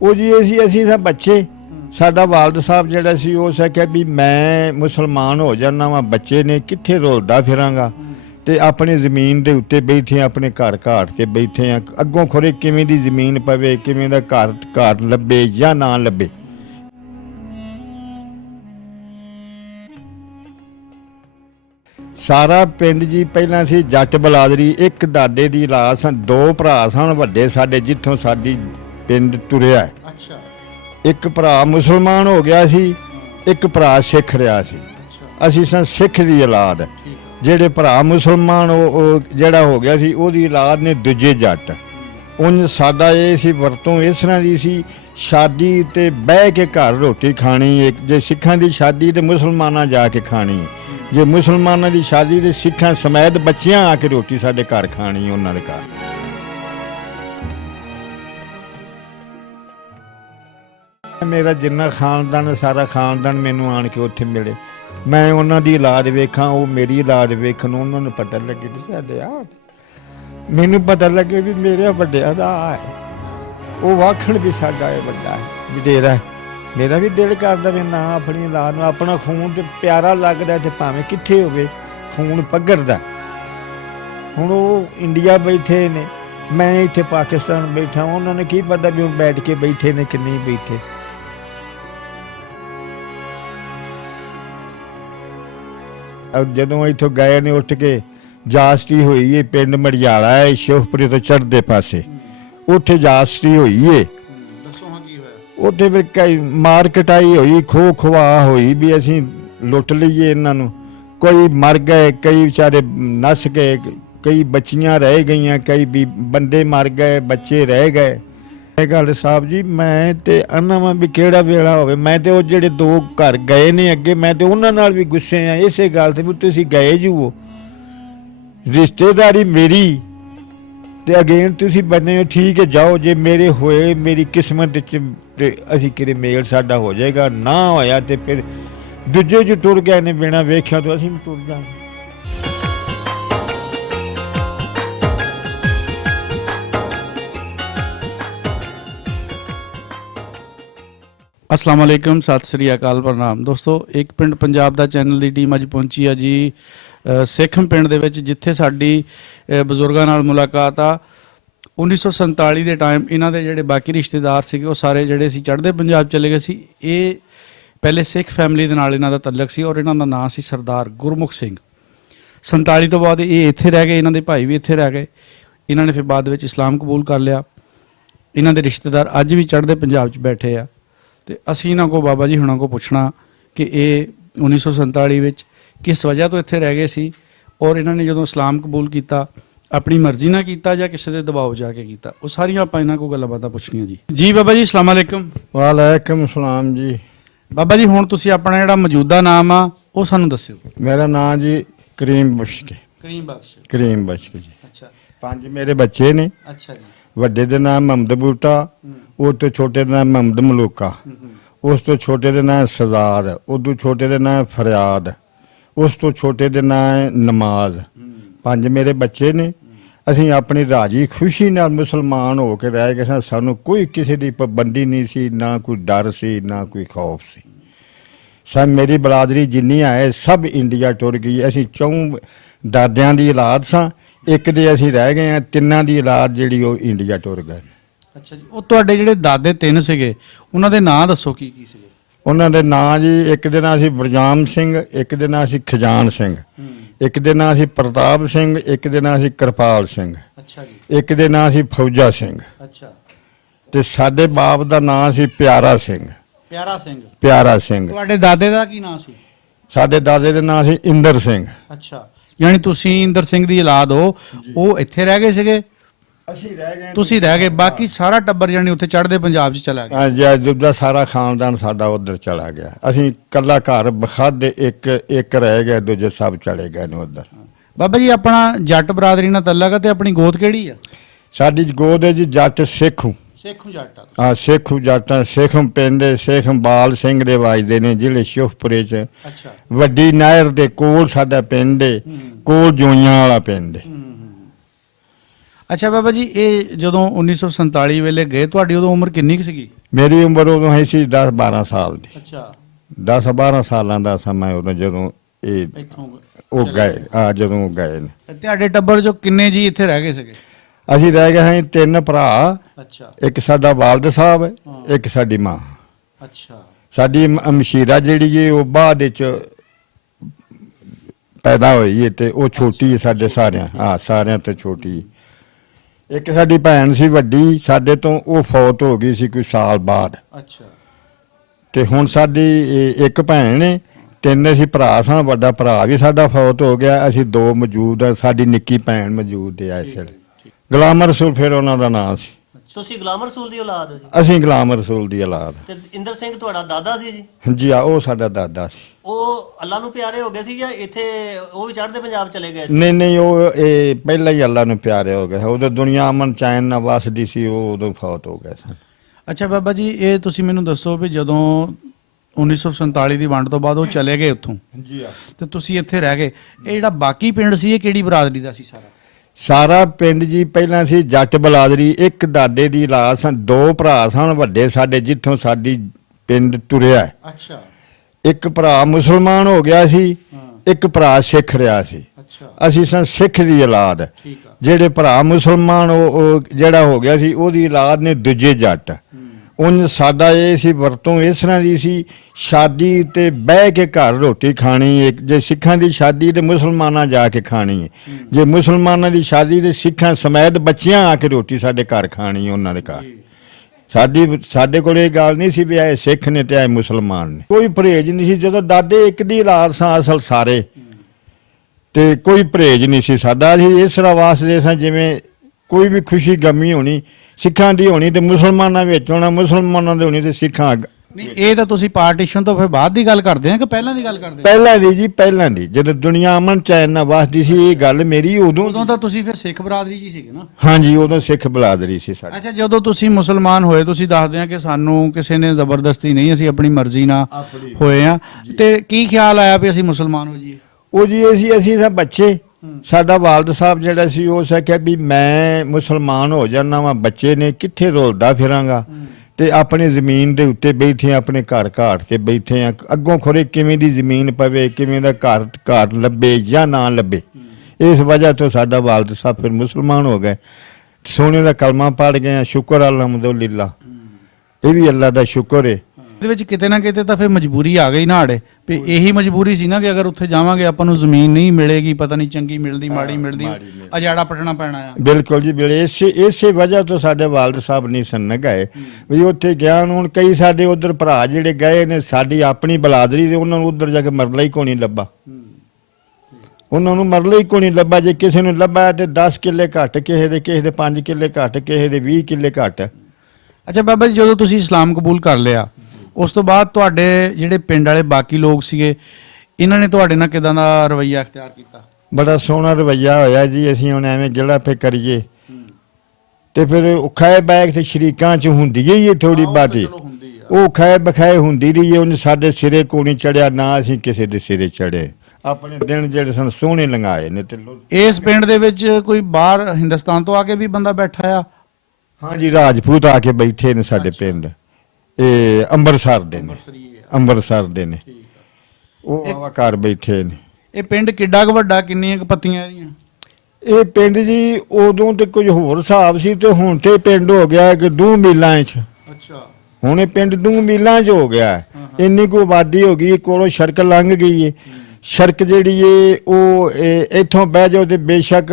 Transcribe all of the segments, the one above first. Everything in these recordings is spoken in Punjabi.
ਉਹ ਜੀ ਅਸੀਂ ਤਾਂ ਬੱਚੇ ਸਾਡਾ ਵਾਲਦ ਸਾਹਿਬ ਜਿਹੜਾ ਸੀ ਉਹ ਸਕਿਆ ਵੀ ਮੈਂ ਮੁਸਲਮਾਨ ਹੋ ਜਾਣਾ ਵਾ, ਬੱਚੇ ਨੇ ਕਿੱਥੇ ਰੋਲਦਾ ਫਿਰਾਂਗਾ ਤੇ ਆਪਣੀ ਜ਼ਮੀਨ ਦੇ ਉੱਤੇ ਬੈਠੇ ਆਪਣੇ ਘਰ ਘਾਟ ਤੇ ਬੈਠੇ ਆ, ਅੱਗੋਂ ਖੋਰੇ ਕਿਵੇਂ ਦੀ ਜ਼ਮੀਨ ਪਵੇ, ਕਿਵੇਂ ਦਾ ਘਰ ਘਾਟ ਲੱਭੇ ਜਾਂ ਨਾ ਲੱਭੇ। ਸਾਰਾ ਪਿੰਡ ਜੀ ਪਹਿਲਾਂ ਸੀ ਜੱਟ ਬਲਾਦਰੀ, ਇੱਕ ਦਾਦੇ ਦੀ ਔਲਾਦ ਸਨ, 2 ਭਰਾ ਸਨ ਵੱਡੇ ਸਾਡੇ ਜਿੱਥੋਂ ਸਾਡੀ ਪਿੰਡ ਤੁਰਿਆ। ਅੱਛਾ। ਇੱਕ ਭਰਾ ਮੁਸਲਮਾਨ ਹੋ ਗਿਆ ਸੀ, ਇੱਕ ਭਰਾ ਸਿੱਖ ਰਿਹਾ ਸੀ। ਅਸੀਂ ਸਾਂ ਸਿੱਖ ਦੀ ਔਲਾਦ। ਜਿਹੜੇ ਭਰਾ ਮੁਸਲਮਾਨ ਉਹ ਜਿਹੜਾ ਹੋ ਗਿਆ ਸੀ ਉਹਦੀ ਔਲਾਦ ਨੇ ਦੂਜੇ ਜੱਟ। ਉਂਝ ਸਾਡਾ ਇਹ ਸੀ ਵਰਤੋਂ ਇਸ ਤਰ੍ਹਾਂ ਦੀ ਸੀ, ਸ਼ਾਦੀ ਤੇ ਬਹਿ ਕੇ ਘਰ ਰੋਟੀ ਖਾਣੀ, ਜੇ ਸਿੱਖਾਂ ਦੀ ਸ਼ਾਦੀ ਤੇ ਮੁਸਲਮਾਨਾਂ ਜਾ ਕੇ ਖਾਣੀ, ਜੇ ਮੁਸਲਮਾਨਾਂ ਦੀ ਸ਼ਾਦੀ ਤੇ ਸਿੱਖਾਂ ਸਮੇਤ ਬੱਚਿਆਂ ਆ ਕੇ ਰੋਟੀ ਸਾਡੇ ਘਰ ਖਾਣੀ ਉਹਨਾਂ ਦੇ ਘਰ। ਮੇਰਾ ਜਿੰਨਾ ਖਾਨਦਾਨ ਸਾਰਾ ਖਾਨਦਾਨ ਮੈਨੂੰ ਆਣ ਕੇ ਉੱਥੇ ਮਿਲੇ, ਮੈਂ ਉਹਨਾਂ ਦੀ ਔਲਾਦ ਵੇਖਾਂ, ਉਹ ਮੇਰੀ ਔਲਾਦ ਵੇਖਣ, ਉਹਨਾਂ ਨੂੰ ਪਤਾ ਲੱਗੇ ਵੀ ਸਾਡੇ ਆ, ਮੈਨੂੰ ਪਤਾ ਲੱਗੇ ਵੀ ਮੇਰੇ ਵੱਡਿਆਂ ਦਾ ਹੈ, ਉਹ ਵਾਖਣ ਵੀ ਸਾਡਾ ਇਹ ਵੱਡਾ ਹੈ ਵਡੇਰਾ। ਮੇਰਾ ਵੀ ਦਿਲ ਕਰਦਾ ਵੀ ਨਾ ਆਪਣੀ ਔਲਾਦ ਨੂੰ, ਆਪਣਾ ਖੂਨ ਤੇ ਪਿਆਰਾ ਲੱਗਦਾ ਤੇ ਭਾਵੇਂ ਕਿੱਥੇ ਹੋਵੇ ਖੂਨ ਪੱਗਰਦਾ। ਹੁਣ ਉਹ ਇੰਡੀਆ ਬੈਠੇ ਨੇ, ਮੈਂ ਇੱਥੇ ਪਾਕਿਸਤਾਨ ਬੈਠਾ, ਉਹਨਾਂ ਨੇ ਕੀ ਪਤਾ ਵੀ ਉਹ ਬੈਠ ਕੇ ਬੈਠੇ ਨੇ ਕਿ ਨਹੀਂ ਬੈਠੇ। ਜਦੋਂ ਇੱਥੋਂ ਗਏ ਨੇ ਉੱਠ ਕੇ ਜਾਸਤੀ ਹੋਈ ਏ, ਪਿੰਡ ਮੜਿਆਲਾ ਹੈ ਸ਼ਿਵਪੁਰੀ ਤੋਂ ਚੜ੍ਹਦੇ ਪਾਸੇ, ਉੱਥੇ ਜਾਸਤੀ ਹੋਈ ਏ। ਉੱਥੇ ਫਿਰ ਕਈ ਮਾਰ ਕਟਾਈ ਹੋਈ, ਖੋ ਖਵਾ ਹੋਈ ਵੀ ਅਸੀਂ ਲੁੱਟ ਲਈਏ ਇਹਨਾਂ ਨੂੰ। ਕੋਈ ਮਰ ਗਏ, ਕਈ ਵਿਚਾਰੇ ਨੱਸ ਗਏ, ਕਈ ਬੱਚੀਆਂ ਰਹਿ ਗਈਆਂ, ਕਈ ਵੀ ਬੰਦੇ ਮਰ ਗਏ, ਬੱਚੇ ਰਹਿ ਗਏ। ਇਹ ਗੱਲ ਸਾਹਿਬ ਜੀ ਮੈਂ ਤੇ ਅਨਾਵਾਂ ਵੀ ਕਿਹੜਾ ਵੇਲਾ ਹੋਵੇ, ਮੈਂ ਤੇ ਉਹ ਜਿਹੜੇ 2 ਘਰ ਗਏ ਨੇ ਅੱਗੇ, ਮੈਂ ਤੇ ਉਹਨਾਂ ਨਾਲ ਵੀ ਗੁੱਸੇ ਆ ਇਸੇ ਗੱਲ ਤੇ ਵੀ ਤੁਸੀਂ ਗਏ ਜੂਓ, ਰਿਸ਼ਤੇਦਾਰੀ ਮੇਰੀ ਤੇ ਅਗੇਨ ਤੁਸੀਂ ਬਣੇ ਹੋ, ਠੀਕ ਹੈ ਜਾਓ, ਜੇ ਮੇਰੇ ਹੋਏ ਮੇਰੀ ਕਿਸਮਤ 'ਚ ਤੇ ਅਸੀਂ ਕਿਤੇ ਮੇਲ ਸਾਡਾ ਹੋ ਜਾਏਗਾ, ਨਾ ਹੋਇਆ ਤੇ ਫਿਰ ਦੂਜੇ ਜੋ ਟੁਰ ਗਏ ਨੇ ਬਿਨਾਂ ਵੇਖਿਆ ਤਾਂ ਅਸੀਂ ਵੀ ਟੁਰ ਜਾਵਾਂਗੇ। अस्सलाम वालेकुम, सत श्री अकाल, प्रणाम दोस्तों। एक पिंड पंजाब दा चैनल की टीम अज पहुंची है जी सेखम पिंड दे विच, जिथे साडी बजुर्गां नाल मुलाकात आ। 1947 के टाइम इन्हां दे जिहड़े बाकी रिश्तेदार सीगे वो सारे जिहड़े सी चढ़दे पंजाब चले गए सी। ये पहले सिख फैमिली दे नाल इन्हां दा तल्लक सी और इन्हां दा नाम सी सरदार गुरमुख सिंह। 47 तो बाद ये इत्थे रह गए, इन्हां दे भाई भी इत्थे रह गए। इन्हां ने फिर बाद विच इस्लाम कबूल कर लिया। इन्हां दे रिश्तेदार अज भी चढ़दे पंजाब च बैठे आ ते असीं इन्हां को बाबा जी हुणां को पुछना कि ये 1947 विच किस वजह तो इत्थे रह गए सी और इन्हां ने जदों इस्लाम कबूल किया अपनी मर्जी नाल कीता जां किसी दे दबाव जाके कीता, वो सारियां आपां इन्हां को गल्लां बातां पुछणीआं जी। जी बाबा जी अस्सलाम वालेकुम। वालेकुम सलाम जी। बाबा जी हुण तुसीं अपना जिहड़ा मौजूदा नाम आ वो सानूं दस्सिओ। मेरा नाम जी करीम बख्श के। करीम बख्श जी। अच्छा। 5 मेरे बच्चे ने। अच्छा जी। ਵੱਡੇ ਦੇ ਨਾਮ ਮੁਹੰਮਦ ਬੂਟਾ, ਉਹ ਤੋਂ ਛੋਟੇ ਦਾ ਨਾਮ ਮੁਹੰਮਦ ਮਲੂਕਾ, ਉਸ ਤੋਂ ਛੋਟੇ ਦੇ ਨਾਮ ਸਰਦਾਰ, ਉਦੋਂ ਛੋਟੇ ਦੇ ਨਾਮ ਫਰਿਆਦ, ਉਸ ਤੋਂ ਛੋਟੇ ਦੇ ਨਾਮ ਨਮਾਜ਼। 5 ਮੇਰੇ ਬੱਚੇ ਨੇ। ਅਸੀਂ ਆਪਣੀ ਰਾਜੀ ਖੁਸ਼ੀ ਨਾਲ ਮੁਸਲਮਾਨ ਹੋ ਕੇ ਰਹਿ ਗਏ ਸਾਂ, ਸਾਨੂੰ ਕੋਈ ਕਿਸੇ ਦੀ ਪਾਬੰਦੀ ਨਹੀਂ ਸੀ, ਨਾ ਕੋਈ ਡਰ ਸੀ ਨਾ ਕੋਈ ਖੌਫ ਸੀ। ਸਭ ਮੇਰੀ ਬਰਾਦਰੀ ਜਿੰਨੀ ਆਏ ਸਭ ਇੰਡੀਆ ਟੁਰ ਗਈ। ਅਸੀਂ 4 ਦਾਦਿਆਂ ਦੀ ਔਲਾਦ ਸਾਂ, ਇੱਕ ਦੇ ਅਸੀਂ ਰਹਿ ਗਏ ਆ, 3 ਦੀ ਔਲਾਦ ਜਿਹੜੀ ਉਹ ਇੰਡੀਆ ਟੁਰ ਗਏ। ਅੱਛਾ ਜੀ। ਉਹ ਤੁਹਾਡੇ ਜਿਹੜੇ ਦਾਦੇ 3 ਸੀਗੇ ਉਹਨਾਂ ਦੇ ਨਾਂ ਦੱਸੋ ਕੀ ਕੀ ਸੀਗੇ? ਉਹਨਾਂ ਦੇ ਨਾਂ ਜੀ, ਇੱਕ ਦੇ ਨਾਂ ਸੀ ਬਰਜਾਮ ਸਿੰਘ, ਇੱਕ ਦੇ ਨਾਂ ਸੀ ਖਜਾਨ ਸਿੰਘ, ਇੱਕ ਦੇ ਨਾਂ ਸੀ ਪ੍ਰਤਾਪ ਸਿੰਘ, ਇੱਕ ਦੇ ਨਾਂ ਸੀ ਕਿਰਪਾਲ ਸਿੰਘ, ਅੱਛਾ ਜੀ, ਇੱਕ ਦੇ ਨਾਂ ਸੀ ਫੌਜਾ ਸਿੰਘ, ਅੱਛਾ, ਤੇ ਸਾਡੇ ਬਾਪ ਦਾ ਨਾਂ ਸੀ ਪਿਆਰਾ ਸਿੰਘ। ਪਿਆਰਾ ਸਿੰਘ। ਤੁਹਾਡੇ ਦਾਦੇ ਦਾ ਕੀ ਨਾਂ ਸੀ? ਸਾਡੇ ਦਾਦੇ ਦਾ ਨਾਂ ਸੀ ਇੰਦਰ ਸਿੰਘ। ਅੱਛਾ। ਯਾਨੀ ਤੁਸੀਂ ਇੰਦਰ ਸਿੰਘ ਦੀ ਔਲਾਦ ਹੋ। ਉਹ ਇੱਥੇ ਰਹਿ ਗਏ ਸੀਗੇ, ਅਸੀਂ ਰਹਿ ਗਏ, ਤੁਸੀਂ ਰਹਿ ਗਏ, ਬਾਕੀ ਸਾਰਾ ਟੱਬਰ ਯਾਨੀ ਉੱਥੇ ਚੜ੍ਹਦੇ ਪੰਜਾਬ 'ਚ ਚਲਾ ਗਿਆ। ਹਾਂਜੀ, ਦੂਜਾ ਸਾਰਾ ਖਾਨਦਾਨ ਸਾਡਾ ਉਧਰ ਚਲਾ ਗਿਆ। ਅਸੀਂ ਕੱਲਾ ਘਰ ਬਖਾਦੇ ਇੱਕ ਰਹਿ ਗਿਆ, ਦੂਜੇ ਸਭ ਚਲੇ ਗਏ ਨੇ ਉਧਰ। ਬਾਬਾ ਜੀ ਆਪਣਾ ਜੱਟ ਬਰਾਦਰੀ ਨਾਲ ਤਲਕ ਹੈ ਤੇ ਆਪਣੀ ਗੋਤ ਕਿਹੜੀ ਆ? ਸਾਡੀ ਗੋਦ ਹੈ ਜੀ ਜੱਟ ਸੇਖੂ। ਸੇਖੂ ਜੱਟ। ਹਾਂ, ਸੇਖੂ ਜੱਟ। ਸੇਖਮ ਪਿੰਡ ਸੇਖਮ ਬਾਲ ਸਿੰਘ ਦੇ ਵੱਜਦੇ ਨੇ, ਜ਼ਿਲ੍ਹੇ ਸ਼ਿਵਪੁਰੇ 'ਚ। ਅੱਛਾ। ਵੱਡੀ ਨਹਿਰ ਦੇ ਕੋਲ ਸਾਡਾ ਪਿੰਡ ਹੈ, ਕੋਲ ਜੋਈਆਂ ਵਾਲਾ ਪਿੰਡ ਹੈ। ਅੱਛਾ ਬਾਬਾ ਜੀ, ਇਹ ਜਦੋਂ 1947 ਵੇਲੇ ਗਏ ਤੁਹਾਡੀ ਉਦੋਂ ਉਮਰ ਕਿੰਨੀ ਕੁ ਸੀਗੀ? ਮੇਰੀ ਉਮਰ ਉਦੋਂ ਹੈ ਸੀ 10-12 ਸਾਲ ਦੀ। ਅੱਛਾ 10-12 ਸਾਲਾਂ ਦਾ ਸਮਾਂ ਉਦੋਂ ਜਦੋਂ ਇਹ ਇੱਥੋਂ ਉਹ ਗਏ ਜਦੋਂ ਉਹ ਗਏ ਨੇ। ਤੇ ਤੁਹਾਡੇ ਟੱਬਰ ਚੋਂ ਕਿੰਨੇ ਜੀ ਇੱਥੇ ਰਹਿ ਗਏ ਸੀਗੇ? ਅਸੀਂ ਰਹਿ ਗਏ ਹਾਂ 3 ਭਰਾ, ਅੱਛਾ ਇੱਕ ਸਾਡਾ ਵਾਲਦ ਸਾਹਿਬ, ਹਾਂ। ਇੱਕ ਸਾਡੀ ਮਾਂ। ਅੱਛਾ ਸਾਡੀ ਮਸ਼ੀਰਾ ਜਿਹੜੀ ਹੈ ਉਹ ਬਾਅਦ ਵਿੱਚ ਪੈਦਾ ਹੋਈ ਹੈ ਤੇ ਉਹ ਛੋਟੀ ਹੈ ਸਾਡੇ ਸਾਰਿਆਂ ਤੋਂ ਛੋਟੀ। ਇੱਕ ਸਾਡੀ ਭੈਣ ਸੀ ਵੱਡੀ ਸਾਡੇ ਤੋਂ, ਉਹ ਫੌਤ ਹੋ ਗਈ ਸੀ ਕੋਈ ਸਾਲ ਬਾਅਦ। ਅੱਛਾ ਤੇ ਹੁਣ ਸਾਡੀ ਇੱਕ ਭੈਣ ਹੈ, 3 ਅਸੀਂ ਭਰਾ ਸਾਂ। ਵੱਡਾ ਭਰਾ ਵੀ ਸਾਡਾ ਫੌਤ ਹੋ ਗਿਆ, ਅਸੀਂ 2 ਮੌਜੂਦ ਆ, ਸਾਡੀ ਨਿੱਕੀ ਭੈਣ ਮੌਜੂਦ ਹੈ ਇਸ ਵੇਲੇ। ਗੁਲਾਮ ਰਸੂਲ ਫਿਰ ਉਹਨਾਂ ਦਾ ਨਾਮ ਸੀ। ਤੁਸੀਂ ਗੁਲਾਮ ਰਸੂਲ ਦੀ ਔਲਾਦ ਹੋ ਜੀ? ਅਸੀਂ ਗੁਲਾਮ ਰਸੂਲ ਦੀ ਔਲਾਦ। ਤੇ ਇੰਦਰ ਸਿੰਘ ਤੁਹਾਡਾ ਦਾਦਾ ਸੀ ਜੀ? ਜੀ ਆ, ਉਹ ਸਾਡਾ ਦਾਦਾ ਸੀ। ਉਹ ਅੱਲਾ ਨੂੰ ਪਿਆਰੇ ਹੋ ਗਏ ਸੀ ਜਾਂ ਇੱਥੇ ਉਹ ਵੀ ਚੜ੍ਹਦੇ ਪੰਜਾਬ ਚਲੇ ਗਏ ਸੀ? ਨਹੀਂ ਉਹ ਇਹ ਪਹਿਲਾਂ ਹੀ ਅੱਲਾ ਨੂੰ ਪਿਆਰੇ ਹੋ ਗਏ। ਉਦੋਂ ਦੁਨੀਆ ਅਮਨ ਚੈਨ ਨਾਲ ਵਸਦੀ ਸੀ, ਉਹ ਉਦੋਂ ਫੌਤ ਹੋ ਗਏ ਸਨ। ਅੱਛਾ ਬਾਬਾ ਜੀ, ਇਹ ਤੁਸੀਂ ਮੈਨੂੰ ਦੱਸੋ ਵੀ ਜਦੋਂ 1947 ਦੀ ਵੰਡ ਤੋਂ ਬਾਅਦ ਉਹ ਚਲੇ ਗਏ ਉੱਥੋਂ, ਜੀ ਆ, ਤੇ ਤੁਸੀਂ ਇੱਥੇ ਰਹਿ ਗਏ, ਇਹ ਜਿਹੜਾ ਬਾਕੀ ਪਿੰਡ ਸੀ ਇਹ ਕਿਹੜੀ ਬਰਾਦਰੀ ਦਾ ਸੀ ਸਾਰਾ? ਸਾਰਾ ਪਿੰਡ ਜੀ ਪਹਿਲਾਂ ਸੀ ਜੱਟ ਬਲਾਦਰੀ। ਇੱਕ ਦਾਦੇ ਦੀ ਔਲਾਦ ਸਨ, 2 ਭਰਾ ਸਨ ਵੱਡੇ ਸਾਡੇ, ਜਿੱਥੋਂ ਸਾਡੀ ਪਿੰਡ ਤੁਰਿਆ। ਅੱਛਾ ਇੱਕ ਭਰਾ ਮੁਸਲਮਾਨ ਹੋ ਗਿਆ ਸੀ, ਇੱਕ ਭਰਾ ਸਿੱਖ ਰਿਹਾ ਸੀ। ਅੱਛਾ ਅਸੀਂ ਸਾਂ ਸਿੱਖ ਦੀ ਔਲਾਦ। ਠੀਕ ਆ। ਜਿਹੜੇ ਭਰਾ ਮੁਸਲਮਾਨ ਉਹ ਜਿਹੜਾ ਹੋ ਗਿਆ ਸੀ ਉਹਦੀ ਔਲਾਦ ਨੇ ਦੂਜੇ ਜੱਟ। ਉਨ ਸਾਡਾ ਇਹ ਸੀ ਵਰਤੋਂ ਇਸ ਤਰ੍ਹਾਂ ਦੀ ਸੀ, ਸ਼ਾਦੀ ਤੇ ਬਹਿ ਕੇ ਘਰ ਰੋਟੀ ਖਾਣੀ। ਜੇ ਸਿੱਖਾਂ ਦੀ ਸ਼ਾਦੀ ਤੇ ਮੁਸਲਮਾਨਾਂ ਜਾ ਕੇ ਖਾਣੀ ਹੈ, ਜੇ ਮੁਸਲਮਾਨਾਂ ਦੀ ਸ਼ਾਦੀ ਤੇ ਸਿੱਖਾਂ ਸਮੇਤ ਬੱਚਿਆਂ ਆ ਕੇ ਰੋਟੀ ਸਾਡੇ ਘਰ ਖਾਣੀ ਉਹਨਾਂ ਦੇ ਘਰ। ਸਾਡੇ ਕੋਲ ਇਹ ਗੱਲ ਨਹੀਂ ਸੀ ਵੀ ਇਹ ਸਿੱਖ ਨੇ ਤੇ ਇਹ ਮੁਸਲਮਾਨ ਨੇ। ਕੋਈ ਪਰਹੇਜ ਨਹੀਂ ਸੀ। ਜਦੋਂ ਦਾਦੇ ਇੱਕ ਦੀ ਔਲਾਦ ਸਾਂ ਅਸਲ ਸਾਰੇ, ਤੇ ਕੋਈ ਪਰਹੇਜ ਨਹੀਂ ਸੀ ਸਾਡਾ। ਅਸੀਂ ਇਸ ਤਰ੍ਹਾਂ ਵਾਸਤੇ ਸਾਂ ਜਿਵੇਂ ਕੋਈ ਵੀ ਖੁਸ਼ੀ ਗਮੀ ਹੋਣੀ ਸਿੱਖਾਂ ਦੀ ਹੋਣੀ ਤੇ ਮੁਸਲਮਾਨਾਂ ਵਿੱਚ ਹੋਣਾ, ਮੁਸਲਮਾਨਾਂ ਦੀ ਹੋਣੀ ਤੇ ਸਿੱਖਾਂ। ਨਹੀਂ, ਇਹ ਤਾਂ ਤੁਸੀਂ ਪਾਰਟੀਸ਼ਨ ਤੋਂ ਫਿਰ ਬਾਅਦ ਦੀ ਗੱਲ ਕਰਦੇ ਆ ਕਿ ਪਹਿਲਾਂ ਦੀ ਗੱਲ ਕਰਦੇ? ਪਹਿਲਾਂ ਦੀ ਜੀ, ਪਹਿਲਾਂ ਦੀ, ਜਦੋਂ ਦੁਨੀਆ ਅਮਨ ਚੈਨ ਨਾਲ ਵਸਦੀ ਸੀ। ਇਹ ਗੱਲ ਮੇਰੀ ਉਦੋਂ ਤਾਂ ਤੁਸੀਂ ਫਿਰ ਸਿੱਖ ਬਰਾਦਰੀ ਜੀ ਸੀਗੇ ਨਾ? ਹਾਂਜੀ, ਉਦੋਂ ਸਿੱਖ ਬਲਾਦਰੀ ਸੀ ਸਾਡੀ। ਅੱਛਾ, ਜਦੋਂ ਤੁਸੀਂ ਮੁਸਲਮਾਨ ਹੋਏ, ਤੁਸੀਂ ਦੱਸਦੇ ਆ ਕਿ ਸਾਨੂੰ ਕਿਸੇ ਨੇ ਜ਼ਬਰਦਸਤੀ ਨਹੀਂ, ਅਸੀਂ ਆਪਣੀ ਮਰਜ਼ੀ ਨਾਲ ਹੋਏ ਆ, ਤੇ ਕੀ ਖਿਆਲ ਆਇਆ ਵੀ ਅਸੀਂ ਮੁਸਲਮਾਨ ਹੋ ਜਾਈਏ? ਉਹ ਜੀ ਅਸੀਂ ਤਾਂ ਬੱਚੇ, ਸਾਡਾ ਵਾਲਦ ਸਾਹਿਬ ਜਿਹੜਾ ਸੀ ਉਹ ਸਕਿਆ ਵੀ ਮੈਂ ਮੁਸਲਮਾਨ ਹੋ ਜਾਣਾ ਵਾ, ਬੱਚੇ ਨੇ ਕਿੱਥੇ ਰੋਲਦਾ ਫਿਰਾਂਗਾ, ਤੇ ਆਪਣੀ ਜ਼ਮੀਨ ਦੇ ਉੱਤੇ ਬੈਠੇ, ਆਪਣੇ ਘਰ ਘਾਟ ਤੇ ਬੈਠੇ ਆ। ਅੱਗੋਂ ਖੋਰੇ ਕਿਵੇਂ ਦੀ ਜ਼ਮੀਨ ਪਵੇ, ਕਿਵੇਂ ਦਾ ਘਰ ਲੱਭੇ ਜਾਂ ਨਾ ਲੱਭੇ। ਇਸ ਵਜ੍ਹਾ ਤੋਂ ਸਾਡਾ ਵਾਲਦ ਸਾਹਿਬ ਫਿਰ ਮੁਸਲਮਾਨ ਹੋ ਗਏ, ਸੋਨੇ ਦਾ ਕਲਮਾ ਪੜ੍ਹ ਗਏ। ਸ਼ੁਕਰ ਅਲਹਮਦੁਲਿਲਾ, ਇਹ ਵੀ ਅੱਲਾ ਦਾ ਸ਼ੁਕਰ ਹੈ। ਇਹਦੇ ਵਿੱਚ ਕਿਤੇ ਨਾ ਕਿਤੇ ਤਾਂ ਫਿਰ ਮਜਬੂਰੀ ਆ ਗਈ ਨਾ ਆੜੇ, ਵੀ ਇਹੀ ਮਜਬੂਰੀ ਸੀ ਨਾ ਕਿ ਅਗਰ ਉੱਥੇ ਜਾਵਾਂਗੇ ਆਪਾਂ ਨੂੰ ਜ਼ਮੀਨ ਨਹੀਂ ਮਿਲੇਗੀ, ਪਤਾ ਨਹੀਂ ਚੰਗੀ ਮਿਲਦੀ ਮਾੜੀ ਮਿਲਦੀ, ਅਜਾੜਾ ਪਟਣਾ ਪੈਣਾ ਆ। ਬਿਲਕੁਲ ਜੀ, ਇਸੇ ਵਜ੍ਹਾ ਤੋਂ ਸਾਡੇ ਵਾਲਦ ਸਾਹਿਬ ਨਹੀਂ ਸਨ ਗਏ ਵੀ ਉੱਥੇ ਗਿਆ। ਹੁਣ ਕਈ ਸਾਡੇ ਉਧਰ ਭਰਾ ਜਿਹੜੇ ਗਏ ਨੇ ਸਾਡੀ ਆਪਣੀ ਬਲਾਦਰੀ ਦੇ, ਉਹਨਾਂ ਨੂੰ ਉਧਰ ਜਾ ਕੇ ਮਰਲਾ ਹੀ ਕੋਈ ਨਹੀਂ ਲੱਭਾ। ਉਹਨਾਂ ਨੂੰ ਮਰਲਾ ਹੀ ਕੋਈ ਨਹੀਂ ਲੱਭਾ। ਜੇ ਕਿਸੇ ਨੂੰ ਲੱਭਾ ਤੇ 10 ਕਿੱਲੇ ਘੱਟ, ਕਿਸੇ ਦੇ 5 ਕਿੱਲੇ ਘੱਟ, ਕਿਸੇ ਦੇ 20 ਕਿੱਲੇ ਘੱਟ। ਅੱਛਾ ਬਾਬਾ ਜੀ, ਜਦੋਂ ਤੁਸੀਂ ਇਸਲਾਮ ਕਬੂਲ ਕਰ ਲਿਆ, ਉਸ ਤੋਂ ਬਾਅਦ ਤੁਹਾਡੇ ਜਿਹੜੇ ਪਿੰਡ ਵਾਲੇ ਬਾਕੀ ਲੋਕ ਸੀਗੇ, ਇਹਨਾਂ ਨੇ ਤੁਹਾਡੇ ਨਾਲ ਕਿਦਾਂ ਦਾ ਰਵੱਈਆ ਅਖਤਿਆਰ ਕੀਤਾ? ਬੜਾ ਸੋਹਣਾ ਰਵੱਈਆ ਹੋਇਆ ਜੀ। ਅਸੀਂ ਹੁਣ ਐਵੇਂ ਜਿਹੜਾ ਫੇ ਕਰੀਏ ਤੇ ਫਿਰ ਖਾਏ ਬੈਗ ਤੇ ਸ਼ਰੀਕਾਂ ਚ ਹੁੰਦੀ ਹੀ ਥੋੜੀ ਬਾਤੀ, ਉਹ ਖਾਏ ਬਖਾਏ ਹੁੰਦੀ ਰਹੀ ਹੈ। ਉਹਨੇ ਸਾਡੇ ਸਿਰੇ ਕੋਣੀ ਚੜਿਆ ਨਾ, ਅਸੀਂ ਕਿਸੇ ਦੇ ਸਿਰੇ ਚੜੇ। ਆਪਣੇ ਦਿਨ ਜਿਹੜੇ ਸਨ ਸੋਹਣੇ ਲੰਘਾਏ ਨੇ। ਤੇ ਇਸ ਪਿੰਡ ਦੇ ਵਿੱਚ ਕੋਈ ਬਾਹਰ ਹਿੰਦੁਸਤਾਨ ਤੋਂ ਆ ਕੇ ਵੀ ਬੰਦਾ ਬੈਠਾ ਆ? ਹਾਂਜੀ, ਰਾਜਪੂਤ ਆ ਕੇ ਬੈਠੇ ਨੇ ਸਾਡੇ ਪਿੰਡ। ਇਹ ਅੰਮ੍ਰਿਤਸਰ ਦੇ ਨੇ, ਉਹ ਆਵਾ ਘਰ ਬੈਠੇ ਨੇ। ਇਹ ਪਿੰਡ ਕਿੱਡਾ ਕੁ ਵੱਡਾ, ਕਿੰਨੀਆਂ ਕੁ ਪੱਤੀਆਂ ਇਹਦੀਆਂ? ਇਹ ਪਿੰਡ ਜੀ ਉਦੋਂ ਤੇ ਕੁਝ ਹੋਰ ਹਿਸਾਬ ਸੀ ਤੇ ਹੁਣ ਤੇ ਪਿੰਡ ਹੋ ਗਿਆ ਕਿ 2 ਮੀਲਾਂ 'ਚ। ਅੱਛਾ, ਹੁਣ ਇਹ ਪਿੰਡ 2 ਮੀਲਾਂ 'ਚ ਹੋ ਗਿਆ। ਇੰਨੀ ਕੁ ਆਬਾਦੀ ਹੋ ਗਈ, ਕੋਲੋਂ ਸੜਕ ਲੰਘ ਗਈ ਏ। ਸੜਕ ਜਿਹੜੀ ਏ ਉਹ ਇੱਥੋਂ ਬਹਿ ਜਾਓ ਤੇ ਬੇਸ਼ੱਕ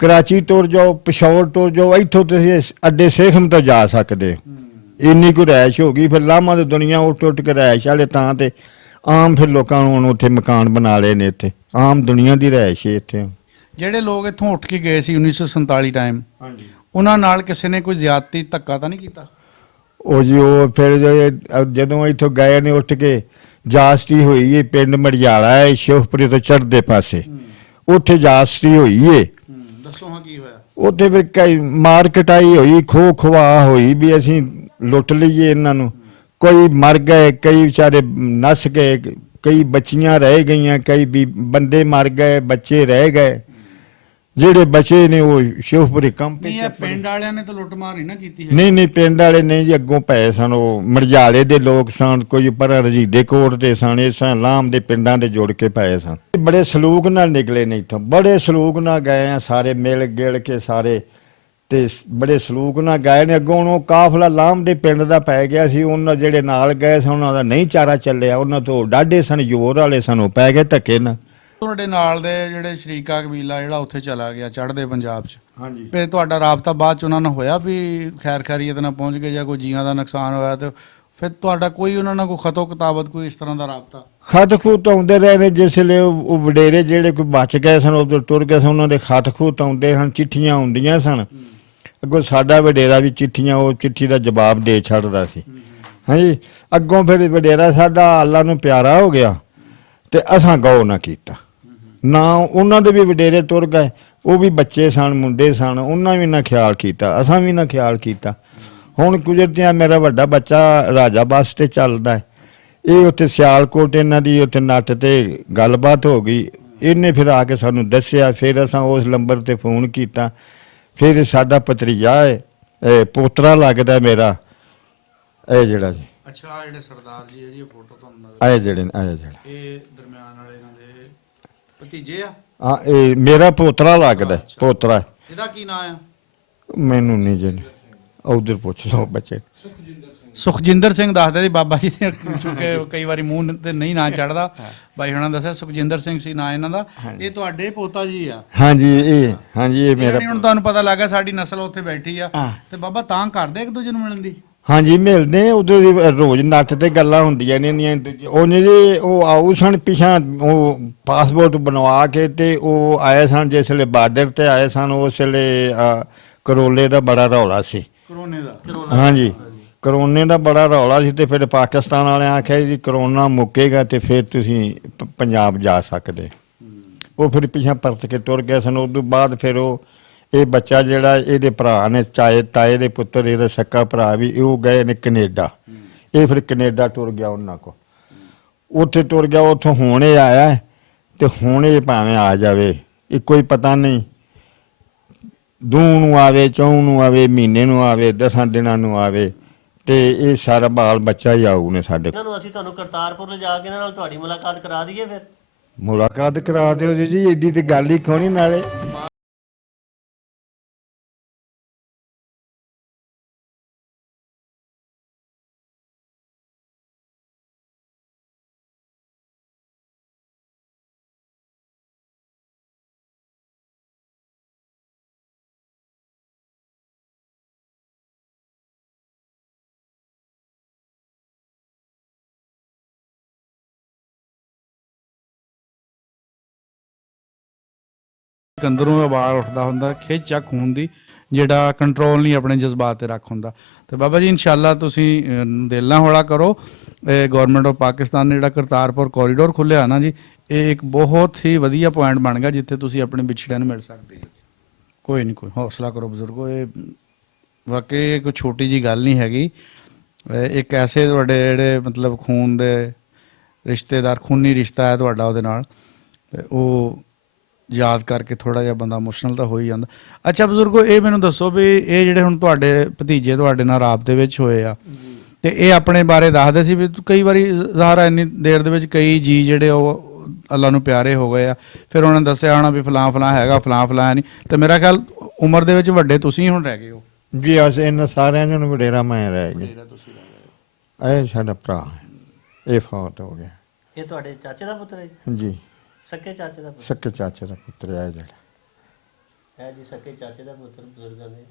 ਕਰਾਚੀ ਤੁਰ ਜਾਓ, ਪਿਸ਼ੌਰ ਤੁਰ ਜਾਓ, ਇੱਥੋਂ ਤੁਸੀਂ ਅੱਡੇ ਸੇਖਮ ਤੋਂ ਜਾ ਸਕਦੇ। ਇੰਨੀ ਕੁ ਰਿਹਾਇਸ਼ ਹੋ ਗਈ। ਫਿਰ ਲਾਮਾ ਦੀ ਦੁਨੀਆ ਉੱਟ ਕੇ ਰਿਹਾਇਸ਼ ਵਾਲੇ ਤਾਂ ਤੇ ਆਮ ਫਿਰ ਲੋਕਾਂ ਨੂੰ ਹੁਣ ਉੱਥੇ ਮਕਾਨ ਬਣਾ ਲਏ ਨੇ। ਇੱਥੇ ਆਮ ਦੁਨੀਆ ਦੀ ਰਿਹਾਇਸ਼ ਹੈ ਇੱਥੇ। ਜਿਹੜੇ ਲੋਕ ਇੱਥੋਂ ਉੱਠ ਕੇ ਗਏ ਸੀ 1947 ਟਾਈਮ, ਉਹਨਾਂ ਨਾਲ ਕਿਸੇ ਨੇ ਕੋਈ ਜ਼ਿਆਦਤੀ ਧੱਕਾ ਤਾਂ ਨਹੀਂ ਕੀਤਾ? ਉਹ ਜੀ ਉਹ ਫਿਰ ਜਦੋਂ ਇੱਥੋਂ ਗਏ ਨੇ ਉੱਠ ਕੇ, ਜਾਸਤੀ ਹੋਈ ਏ। ਪਿੰਡ ਮੜਿਆਲਾ ਹੈ ਸ਼ਿਵਪੁਰੀ ਤੋਂ ਚੜ੍ਹਦੇ ਪਾਸੇ, ਉੱਥੇ ਜਾਸਤੀ ਹੋਈ ਏ। ਦੱਸੋ ਹਾਂ ਕੀ ਹੋਇਆ ਉੱਥੇ? ਫਿਰ ਕਈ ਮਾਰ ਕਟਾਈ ਹੋਈ, ਖੋ ਖਵਾ ਹੋਈ ਵੀ ਅਸੀਂ ਲੁੱਟ ਲਈਏ ਇਹਨਾਂ ਨੂੰ। ਕੋਈ ਮਰ ਗਏ, ਕਈ ਵਿਚਾਰੇ ਨੱਸ ਗਏ, ਕਈ ਬੱਚੀਆਂ ਰਹਿ ਗਈਆਂ, ਕਈ ਵੀ ਬੰਦੇ ਮਰ ਗਏ, ਬੱਚੇ ਰਹਿ ਗਏ। ਜਿਹੜੇ ਬਚੇ ਨੇ ਉਹ ਸ਼ਿਵਪੁਰੀ ਕੰਪ ਨਹੀਂ, ਇਹ ਪਿੰਡ ਵਾਲਿਆਂ ਨੇ ਤਾਂ ਲੁੱਟਮਾਰ ਨਹੀਂ ਨਾ ਕੀਤੀ ਹੈ? ਨਹੀਂ ਪਿੰਡ ਵਾਲੇ ਨਹੀਂ ਜੀ, ਅੱਗੋਂ ਪਏ ਸਨ, ਉਹ ਮਰਜਾਲੇ ਦੇ ਲੋਕ ਸਨ, ਕੋਈ ਪਰ ਰਜੀਦੇ ਕੋਟ ਦੇ ਸਨ, ਇਸ ਤਰ੍ਹਾਂ ਲਾਮ ਦੇ ਪਿੰਡਾਂ ਦੇ ਜੁੜ ਕੇ ਪਏ ਸਨ। ਬੜੇ ਸਲੂਕ ਨਾਲ ਨਿਕਲੇ ਨੇ ਇੱਥੋਂ, ਬੜੇ ਸਲੂਕ ਨਾਲ ਗਏ ਆ ਸਾਰੇ, ਮਿਲ ਗਿਲ ਕੇ ਸਾਰੇ, ਤੇ ਬੜੇ ਸਲੂਕ ਨਾਲ ਗਏ ਨੇ। ਅੱਗੋਂ ਉਹ ਕਾਫਲਾ ਲਾਮ ਦੇ ਪਿੰਡ ਦਾ ਪੈ ਗਿਆ ਸੀ, ਉਹਨਾਂ ਜਿਹੜੇ ਨਾਲ ਗਏ ਸਨ ਉਹਨਾਂ ਦਾ ਨਹੀਂ ਚਾਰਾ ਚੱਲਿਆ, ਉਹਨਾਂ ਤੋਂ ਡਾਢੇ ਸਨ, ਜ਼ੋਰ ਵਾਲੇ ਸਨ, ਉਹ ਪੈ ਗਏ ਧੱਕੇ ਨਾਲ। ਤੁਹਾਡੇ ਨਾਲ ਦੇ ਜਿਹੜੇ ਸ਼ਰੀਕਾ ਕਬੀਲਾ ਜਿਹੜਾ ਉੱਥੇ ਚਲਾ ਗਿਆ ਚੜ੍ਹਦੇ ਪੰਜਾਬ 'ਚ, ਹਾਂਜੀ, ਤੇ ਤੁਹਾਡਾ ਰਾਬਤਾ ਬਾਅਦ 'ਚ ਉਹਨਾਂ ਨਾਲ ਹੋਇਆ ਵੀ ਖੈਰ ਖੈਰੀਅਤ ਨਾਲ ਪਹੁੰਚ ਗਏ ਜਾਂ ਕੋਈ ਜੀਆਂ ਦਾ ਨੁਕਸਾਨ ਹੋਇਆ, ਤੇ ਫਿਰ ਤੁਹਾਡਾ ਕੋਈ ਉਹਨਾਂ ਨਾਲ ਕੋਈ ਖਤੋ ਕਿਤਾਬਤ ਕੋਈ ਇਸ ਤਰ੍ਹਾਂ ਦਾ ਰਾਬਤਾ? ਖਤ ਖੂਤ ਆਉਂਦੇ ਰਹੇ ਨੇ, ਜਿਸ ਵੇਲੇ ਉਹ ਵਡੇਰੇ ਜਿਹੜੇ ਕੋਈ ਬਚ ਗਏ ਸਨ ਉਧਰ ਟੁਰ ਗਏ ਸਨ, ਉਹਨਾਂ ਦੇ ਖਤ ਖੂਤ ਆਉਂਦੇ ਹਨ, ਚਿੱਠੀਆਂ ਆਉਂਦੀਆਂ ਸਨ। ਅੱਗੋਂ ਸਾਡਾ ਵਡੇਰਾ ਵੀ ਚਿੱਠੀਆਂ, ਉਹ ਚਿੱਠੀ ਦਾ ਜਵਾਬ ਦੇ ਛੱਡਦਾ ਸੀ। ਹਾਂਜੀ, ਅੱਗੋਂ ਫਿਰ ਵਡੇਰਾ ਸਾਡਾ ਅੱਲਾ ਨੂੰ ਪਿਆਰਾ ਹੋ ਗਿਆ ਤੇ ਅਸਾਂ ਗੌ ਨਾ ਕੀਤਾ ਨਾ, ਉਹਨਾਂ ਦੇ ਵੀ ਵਡੇਰੇ ਤੁਰ ਗਏ, ਉਹ ਵੀ ਬੱਚੇ ਸਨ, ਮੁੰਡੇ ਸਨ, ਉਹਨਾਂ ਵੀ ਨਾ ਖਿਆਲ ਕੀਤਾ, ਅਸਾਂ ਵੀ ਨਾ ਖਿਆਲ ਕੀਤਾ। ਹੁਣ ਗੁਜ਼ਰਦਿਆਂ ਮੇਰਾ ਵੱਡਾ ਬੱਚਾ ਰਾਜਾ ਬੱਸ ਤੇ ਚੱਲਦਾ ਹੈ, ਇਹ ਉੱਥੇ ਸਿਆਲਕੋਟ ਇਹਨਾਂ ਦੀ ਉੱਥੇ ਨੱਟ ਤੇ ਗੱਲਬਾਤ ਹੋ ਗਈ, ਇਹਨੇ ਫਿਰ ਆ ਕੇ ਸਾਨੂੰ ਦੱਸਿਆ, ਫਿਰ ਅਸਾਂ ਉਸ ਨੰਬਰ ਤੇ ਫੋਨ ਕੀਤਾ। ਫਿਰ ਸਾਡਾ ਭਤਰੀਜਾ ਹੈ, ਪੋਤਰਾ ਲੱਗਦਾ ਮੇਰਾ, ਇਹ ਜਿਹੜਾ ਜੀ, ਅੱਛਾ, ਜਿਹੜੇ ਸਰਦਾਰ ਜੀ ਹੈ ਜੀ, ਫੋਟੋ ਤੁਹਾਨੂੰ ਆਏ ਜਿਹੜੇ ਇਹ ਦਰਮਿਆਨ ਵਾਲੇ ਇਹਨਾਂ ਦੇ ਭਤੀਜੇ ਆ? ਹਾਂ, ਇਹ ਮੇਰਾ ਪੋਤਰਾ ਲੱਗਦਾ, ਪੋਤਰਾ। ਇਹਦਾ ਕੀ ਨਾਮ ਆ? ਮੈਨੂੰ ਨਹੀਂ ਜੀ, ਉਧਰ ਪੁੱਛ ਲਓ ਬੱਚੇ। ਸੁਖਜਿੰਦਰ ਸਿੰਘ ਦੱਸਦਾ ਜੀ, ਬਾਬਾ ਜੀ ਦੇ ਚੁੱਕੇ ਕਈ ਵਾਰੀ ਮੂੰਹ ਤੇ ਨਹੀਂ ਨਾਂ ਚੜਦਾ, ਬਾਈ ਹੁਣਾਂ ਦੱਸਿਆ ਸੁਖਜਿੰਦਰ ਸਿੰਘ ਸੀ ਨਾਂ ਇਹਨਾਂ ਦਾ। ਇਹ ਤੁਹਾਡੇ ਪੋਤਾ ਜੀ ਆ? ਹਾਂਜੀ, ਇਹ ਮੇਰਾ। ਹੁਣ ਤੁਹਾਨੂੰ ਪਤਾ ਲੱਗਾ ਸਾਡੀ ਨਸਲ ਉੱਥੇ ਬੈਠੀ ਆ, ਤੇ ਬਾਬਾ ਤਾਂ ਕਰਦੇ ਇੱਕ ਦੂਜੇ ਨੂੰ ਮਿਲਣ ਦੀ? ਹਾਂਜੀ, ਮਿਲਦੇ ਉਧਰ ਰੋਜ਼ ਨੱਟ ਤੇ ਗੱਲਾਂ ਹੁੰਦੀਆਂ ਨੇ ਇੰਨੀਆਂ। ਉਹਨੇ ਜੀ ਉਹ ਆਊ ਸਨ ਪਿਛਾਂ, ਉਹ ਪਾਸਪੋਰਟ ਬਣਵਾ ਕੇ ਤੇ ਉਹ ਆਏ ਸਨ, ਜਿਸ ਵੇਲੇ ਬਾਰਡਰ ਤੇ ਆਏ ਸਨ ਉਸ ਵੇਲੇ ਕਰੋਲੇ ਦਾ ਬੜਾ ਰੌਲਾ ਸੀ। ਕਰੋਨੇ ਦਾ? ਹਾਂਜੀ, ਕਰੋਨੇ ਦਾ ਬੜਾ ਰੌਲਾ ਸੀ, ਤੇ ਫਿਰ ਪਾਕਿਸਤਾਨ ਵਾਲਿਆਂ ਆਖਿਆ ਜੀ ਕਰੋਨਾ ਮੁੱਕੇਗਾ ਤੇ ਫਿਰ ਤੁਸੀਂ ਪੰਜਾਬ ਜਾ ਸਕਦੇ। ਉਹ ਫਿਰ ਪਿਛਾਂ ਪਰਤ ਕੇ ਤੁਰ ਗਏ ਸਨ। ਉਸ ਤੋਂ ਬਾਅਦ ਫਿਰ ਇਹ ਬੱਚਾ ਜਿਹੜਾ ਇਹਦੇ ਭਰਾ ਨੇ, ਤਾਏ ਦੇ ਪੁੱਤਰ, ਇਹਦਾ ਸੱਕਾ ਭਰਾ ਵੀ, ਉਹ ਗਏ ਨੇ ਕੈਨੇਡਾ। ਇਹ ਫਿਰ ਕੈਨੇਡਾ ਟੁਰ ਗਿਆ ਉਹਨਾਂ ਕੋਲ, ਉੱਥੇ ਟੁਰ ਗਿਆ, ਉੱਥੋਂ ਹੁਣ ਇਹ ਆਇਆ ਤੇ ਹੁਣ ਇਹ ਭਾਵੇਂ ਆ ਜਾਵੇ, ਇਹ ਕੋਈ ਪਤਾ ਨਹੀਂ, 2 ਨੂੰ ਆਵੇ, 4 ਨੂੰ ਆਵੇ, ਮਹੀਨੇ ਨੂੰ ਆਵੇ, 10 ਦਿਨਾਂ ਨੂੰ ਆਵੇ, ਤੇ ਇਹ ਸਾਰਾ ਬਾਲ ਬੱਚਾ ਹੀ ਆਊ ਨੇ ਸਾਡੇ। ਇਹਨਾਂ ਨੂੰ ਅਸੀਂ ਤੁਹਾਨੂੰ ਕਰਤਾਰਪੁਰ ਲਿਜਾ ਕੇ ਇਹਨਾਂ ਨਾਲ ਤੁਹਾਡੀ ਮੁਲਾਕਾਤ ਕਰਾ ਦਈਏ ਫਿਰ? ਮੁਲਾਕਾਤ ਕਰਾ ਦਿਓ ਜੀ, ਏਡੀ ਤੇ ਗੱਲ ਹੀ ਖੋਣੀ ਨਾਲੇ। ਅੰਦਰੋਂ ਆਵਾਜ਼ ਉੱਠਦਾ ਹੁੰਦਾ, ਖਿੱਚ ਚੱਕ ਖੂਨ ਦੀ, ਜਿਹੜਾ ਕੰਟਰੋਲ ਨਹੀਂ ਆਪਣੇ ਜਜ਼ਬਾਤ ਤੇ ਰੱਖ ਹੁੰਦਾ। ਤੇ ਬਾਬਾ ਜੀ ਇਨਸ਼ਾਅੱਲਾ ਤੁਸੀਂ ਦਿਲ ਨਾ ਹੌਲਾ ਕਰੋ। ਗਵਰਨਮੈਂਟ ਆਫ ਪਾਕਿਸਤਾਨ ਨੇ ਜਿਹੜਾ ਕਰਤਾਰਪੁਰ ਕੋਰੀਡੋਰ ਖੁੱਲਿਆ ਨਾ ਜੀ, ਇਹ ਇੱਕ ਬਹੁਤ ਹੀ ਵਧੀਆ ਪੁਆਇੰਟ ਬਣ ਗਿਆ ਜਿੱਥੇ ਤੁਸੀਂ ਆਪਣੇ ਵਿਛੜਿਆਂ ਨੂੰ ਮਿਲ ਸਕਦੇ ਹੋ। ਕੋਈ ਨਹੀਂ, ਕੋਈ ਹੌਸਲਾ ਕਰੋ ਬਜ਼ੁਰਗੋ, ਇਹ ਵਾਕਈ ਕੋਈ ਛੋਟੀ ਜੀ ਗੱਲ ਨਹੀਂ ਹੈਗੀ। ਇੱਕ ਐਸੇ ਤੁਹਾਡੇ ਜਿਹੜੇ ਮਤਲਬ ਖੂਨ ਦੇ ਰਿਸ਼ਤੇਦਾਰ, ਖੂਨੀ ਰਿਸ਼ਤਾ ਹੈ ਤੁਹਾਡਾ ਉਹਦੇ ਨਾਲ, ਤੇ ਉਹ ਯਾਦ ਕਰਕੇ ਥੋੜਾ ਜਿਹਾ ਬੰਦਾ ਇਮੋਸ਼ਨਲ ਤਾਂ ਹੋ ਹੀ ਜਾਂਦਾ। ਅੱਛਾ ਬਜ਼ੁਰਗੋ, ਇਹ ਮੈਨੂੰ ਦੱਸੋ ਵੀ ਇਹ ਜਿਹੜੇ ਹੁਣ ਤੁਹਾਡੇ ਭਤੀਜੇ ਤੁਹਾਡੇ ਨਾਲ ਰਾਬਤੇ ਵਿੱਚ ਹੋਏ ਆ, ਤੇ ਇਹ ਆਪਣੇ ਬਾਰੇ ਦੱਸਦੇ ਸੀ ਵੀ ਕਈ ਵਾਰੀ ਜ਼ਾਹਰਾ ਇੰਨੀ ਦੇਰ ਦੇ ਵਿੱਚ ਕਈ ਜੀ ਜਿਹੜੇ ਉਹ ਅੱਲਾ ਨੂੰ ਪਿਆਰੇ ਹੋ ਗਏ ਆ, ਫਿਰ ਉਹਨਾਂ ਨੇ ਦੱਸਿਆ ਹੋਣਾ ਵੀ ਫਲਾਂ ਫਲਾਂ ਹੈਗਾ, ਫਲਾਂ ਫਲਾਂ ਨਹੀਂ, ਤੇ ਮੇਰਾ ਖਿਆਲ ਉਮਰ ਦੇ ਵਿੱਚ ਵੱਡੇ ਤੁਸੀਂ ਹੁਣ ਰਹਿ ਗਏ ਹੋ ਜੀ। ਅਸੀਂ ਇਹਨਾਂ ਸਾਰਿਆਂ ਨੂੰ ਵਡੇਰਾ ਮੈਂ ਰਹਿ ਗਿਆ, ਇਹ ਸਾਡਾ ਭਰਾ ਇਹ ਫੌਤ ਹੋ ਗਿਆ। ਇਹ ਤੁਹਾਡੇ ਚਾਚੇ ਦਾ ਪੁੱਤਰ ਹੈ ਜੀ? ਸੱਕੇ ਚਾਚੇ ਦਾ ਪੁੱਤਰ? ਸੱਕੇ ਚਾਚੇ ਦਾ ਪੁੱਤਰ ਹੈ ਜਿਹੜਾ। ਹੈ ਜੀ, ਸੱਕੇ ਚਾਚੇ ਦਾ ਪੁੱਤਰ ਬਜ਼ੁਰਗਾਂ ਦੇ।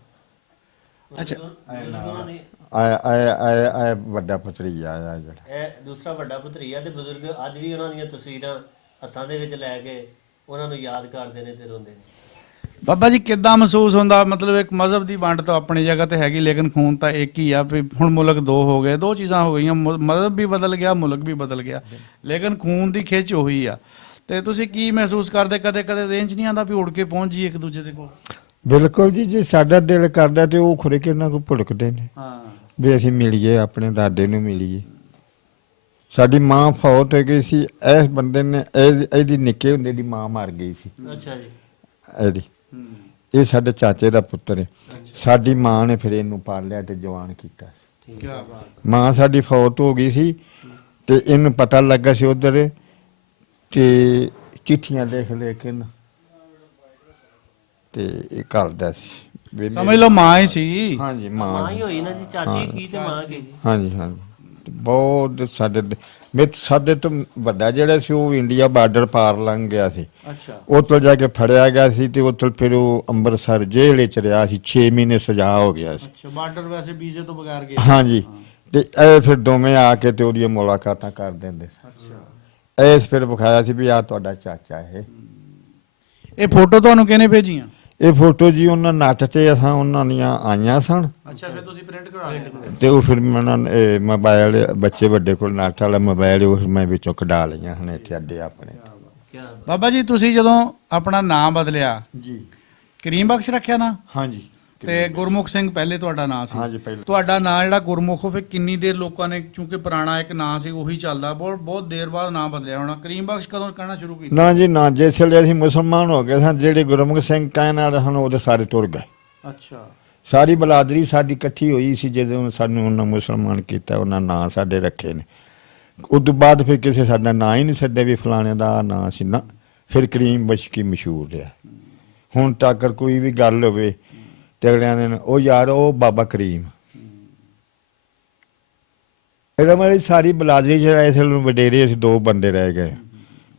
ਅੱਛਾ, ਆਇਆ ਵੱਡਾ ਭਤਰੀਜਾ ਆਇਆ ਜਿਹੜਾ। ਇਹ ਦੂਸਰਾ ਵੱਡਾ ਭਤਰੀਆ, ਤੇ ਬਜ਼ੁਰਗ ਅੱਜ ਵੀ ਉਹਨਾਂ ਦੀਆਂ ਤਸਵੀਰਾਂ ਹੱਥਾਂ ਦੇ ਵਿੱਚ ਲੈ ਕੇ ਉਹਨਾਂ ਨੂੰ ਯਾਦ ਕਰਦੇ ਨੇ ਤੇ ਰੋਂਦੇ ਨੇ। ਬਾਬਾ ਜੀ ਕਿੱਦਾਂ ਮਹਿਸੂਸ ਹੁੰਦਾ? ਮਤਲਬ ਇੱਕ ਮਜ਼ਹਬ ਦੀ ਵੰਡ ਤਾਂ ਆਪਣੀ ਜਗ੍ਹਾ ਤੇ ਹੈਗੀ, ਲੇਕਿਨ ਖੂਨ ਤਾਂ ਇੱਕ ਹੀ ਆ। ਵੀ ਹੁਣ ਮੁਲਕ 2 ਹੋ ਗਏ, 2 ਚੀਜ਼ਾਂ ਹੋ ਗਈਆਂ, ਮਜ਼ਹਬ ਵੀ ਬਦਲ ਗਿਆ, ਮੁਲਕ ਵੀ ਬਦਲ ਗਿਆ, ਲੇਕਿਨ ਖੂਨ ਦੀ ਖਿੱਚ ਉਹੀ ਆ। ਤੇ ਤੁਸੀਂ ਕੀ ਮਹਿਸੂਸ ਕਰਦੇ? ਕਦੇ ਕਦੇ ਰੇਂਜ 'ਚ ਨਹੀਂ ਆਉਂਦਾ ਵੀ ਉੜ ਕੇ ਪਹੁੰਚ ਜੀ ਇੱਕ ਦੂਜੇ ਦੇ ਕੋਲ? ਬਿਲਕੁਲ ਜੀ, ਜੇ ਸਾਡਾ ਦਿਲ ਕਰਦਾ ਤੇ ਉਹ ਖੁਰੇ ਕਿੰਨਾ ਕੋ ਭੁੜਕਦੇ ਨੇ ਵੀ ਅਸੀਂ ਮਿਲੀਏ, ਆਪਣੇ ਦਾਦੇ ਨੂੰ ਮਿਲੀਏ। ਸਾਡੀ ਮਾਂ ਫੌਤ ਹੋ ਗਈ ਸੀ, ਇਸ ਬੰਦੇ ਨੇ ਇਹਦੀ ਨਿੱਕੇ ਹੁੰਦੇ ਦੀ ਮਾਂ ਮਰ ਗਈ ਸੀ। ਅੱਛਾ ਜੀ। ਇਹਦੀ ਇਹ ਸਾਡੇ ਚਾਚੇ ਦਾ ਪੁੱਤਰ ਹੈ। ਸਾਡੀ ਮਾਂ ਨੇ ਫਿਰ ਇਹਨੂੰ ਪਾਲ ਲਿਆ ਤੇ ਜਵਾਨ ਕੀਤਾ। ਕੀ ਬਾਤ। ਮਾਂ ਸਾਡੀ ਫੌਤ ਹੋ ਗਈ ਸੀ ਤੇ ਇਹਨੂੰ ਪਤਾ ਲੱਗਾ ਸੀ ਉਧਰ ਤੇ ਚਿੱਠੀਆਂ ਲਿਖ ਕੇ ਨਾ ਤੇ ਇਹ ਕਰਦਾ ਸੀ ਵੀ ਸਮਝ ਲਓ ਮਾਂ ਹੀ ਸੀ। ਹਾਂਜੀ ਮਾਂ ਮਾਂ ਹੀ ਹੋਈ ਨਾ ਜੀ, ਚਾਚੀ ਕੀ ਤੇ ਮਾਂ ਕੀ ਜੀ। ਹਾਂਜੀ ਹਾਂਜੀ ਤੇ ਬਹੁਤ ਸਾਡੇ ਤੋਂ ਵੱਡਾ ਜਿਹੜਾ ਸੀ ਉਹ ਇੰਡੀਆ ਬਾਰਡਰ ਪਾਰ ਲੰਘ ਗਿਆ ਸੀ। ਅੱਛਾ। ਉੱਥੋਂ ਜਾ ਕੇ ਫੜਿਆ ਗਿਆ ਸੀ ਤੇ ਉੱਥੋਂ ਫਿਰ ਉਹ ਅੰਮ੍ਰਿਤਸਰ ਜੇਲ੍ਹ 'ਚ ਰਿਹਾ ਸੀ 6 ਮਹੀਨੇ ਸਜ਼ਾ ਹੋ ਗਿਆ ਸੀ। ਅੱਛਾ, ਬਾਰਡਰ ਵੈਸੇ ਵੀਜ਼ੇ ਤੋਂ ਬਗੈਰ ਗਏ। ਹਾਂਜੀ ਤੇ ਇਹ ਫਿਰ ਦੋਵੇਂ ਆ ਕੇ ਤੇ ਉਹਦੀਆਂ ਮੁਲਾਕਾਤਾਂ ਕਰ ਦਿੰਦੇ ਸੀ। ਅੱਛਾ। ਇਸ ਫਿਰ ਵਿਖਾਇਆ ਸੀ ਵੀ ਆ ਤੁਹਾਡਾ ਚਾਚਾ ਇਹ ਫੋਟੋ ਤੁਹਾਨੂੰ ਕਿਹਨੇ ਭੇਜੀਆਂ? ਇਹ ਫੋਟੋ ਜੀ ਉਹਨਾਂ ਨੱਟ ਤੇ ਅਸਾਂ ਉਹਨਾਂ ਦੀਆਂ ਆਈਆਂ ਸਨ ਅੱਛਾ, ਫਿਰ ਤੁਸੀਂ ਪ੍ਰਿੰਟ ਕਰਾ ਲਏ। ਤੇ ਉਹ ਫਿਰ ਮੈਂ ਮੋਬਾਈਲ ਬੱਚੇ ਵੱਡੇ ਕੋਲ ਨੱਟ ਵਾਲਾ ਮੋਬਾਈਲ ਉਹ ਮੈਂ ਵਿੱਚੋਂ ਕਢਾ ਲਈਆਂ ਹਨ ਇੱਥੇ ਅੱਡੇ ਆਪਣੇ। ਬਾਬਾ ਜੀ ਤੁਸੀਂ ਜਦੋਂ ਆਪਣਾ ਨਾਮ ਬਦਲਿਆ ਜੀ ਕਰੀਮ ਬਖਸ਼ ਰੱਖਿਆ ਨਾ, ਹਾਂਜੀ ਤੇ ਗੁਰਮੁਖ ਸਿੰਘ ਪਹਿਲੇ ਤੁਹਾਡਾ ਨਾਮ ਸੀ। ਹਾਂਜੀ ਪਹਿਲਾਂ ਤੁਹਾਡਾ ਨਾਂ ਜਿਹੜਾ ਗੁਰਮੁਖ ਉਹ ਫਿਰ ਕਿੰਨੀ ਦੇਰ ਲੋਕਾਂ ਨੇ, ਕਿਉਂਕਿ ਪੁਰਾਣਾ ਇੱਕ ਨਾਂ ਸੀ ਉਹੀ ਚੱਲਦਾ, ਬਹੁਤ ਦੇਰ ਬਾਅਦ ਨਾਂ ਬਦਲਿਆ ਹੋਣਾ। ਕਰੀਮ ਬਖਸ਼ ਕਦੋਂ ਕਹਿਣਾ ਸ਼ੁਰੂ ਕੀਤਾ? ਨਾ ਜੀ ਨਾ, ਜਿਸ ਵੇਲੇ ਅਸੀਂ ਮੁਸਲਮਾਨ ਹੋ ਗਏ ਸਾਂ ਜਿਹੜੇ ਗੁਰਮੁਖ ਸਿੰਘ ਕਹਿਣ ਵਾਲੇ ਹਨ ਉਹਦੇ ਸਾਰੇ ਤੁਰ ਗਏ। ਅੱਛਾ। ਸਾਰੀ ਬਲਾਦਰੀ ਸਾਡੀ ਇਕੱਠੀ ਹੋਈ ਸੀ ਜਦੋਂ ਸਾਨੂੰ ਉਹਨਾਂ ਮੁਸਲਮਾਨ ਕੀਤਾ, ਉਹਨਾਂ ਨਾਂ ਸਾਡੇ ਰੱਖੇ ਨੇ। ਉਸ ਤੋਂ ਬਾਅਦ ਫਿਰ ਕਿਸੇ ਸਾਡਾ ਨਾਂ ਹੀ ਨਹੀਂ ਛੱਡਿਆ ਵੀ ਫਲਾਣੇ ਦਾ ਨਾਂ ਸੀ ਨਾ, ਫਿਰ ਕਰੀਮ ਬਸ਼ਕੀ ਮਸ਼ਹੂਰ ਰਿਹਾ। ਹੁਣ ਤੱਕ ਕੋਈ ਵੀ ਗੱਲ ਹੋਵੇ ਤੇ ਅਗਲਿਆਂ ਨੇ ਉਹ ਯਾਰ ਉਹ ਬਾਬਾ ਕਰੀਮ। ਇਹਦਾ ਮਤਲਬ ਸਾਰੀ ਬਲਾਦਰੀ ਜਿਹੜਾ ਇਸ ਵੇਲੇ ਵਡੇਰੇ ਅਸੀਂ 2 ਬੰਦੇ ਰਹਿ ਗਏ,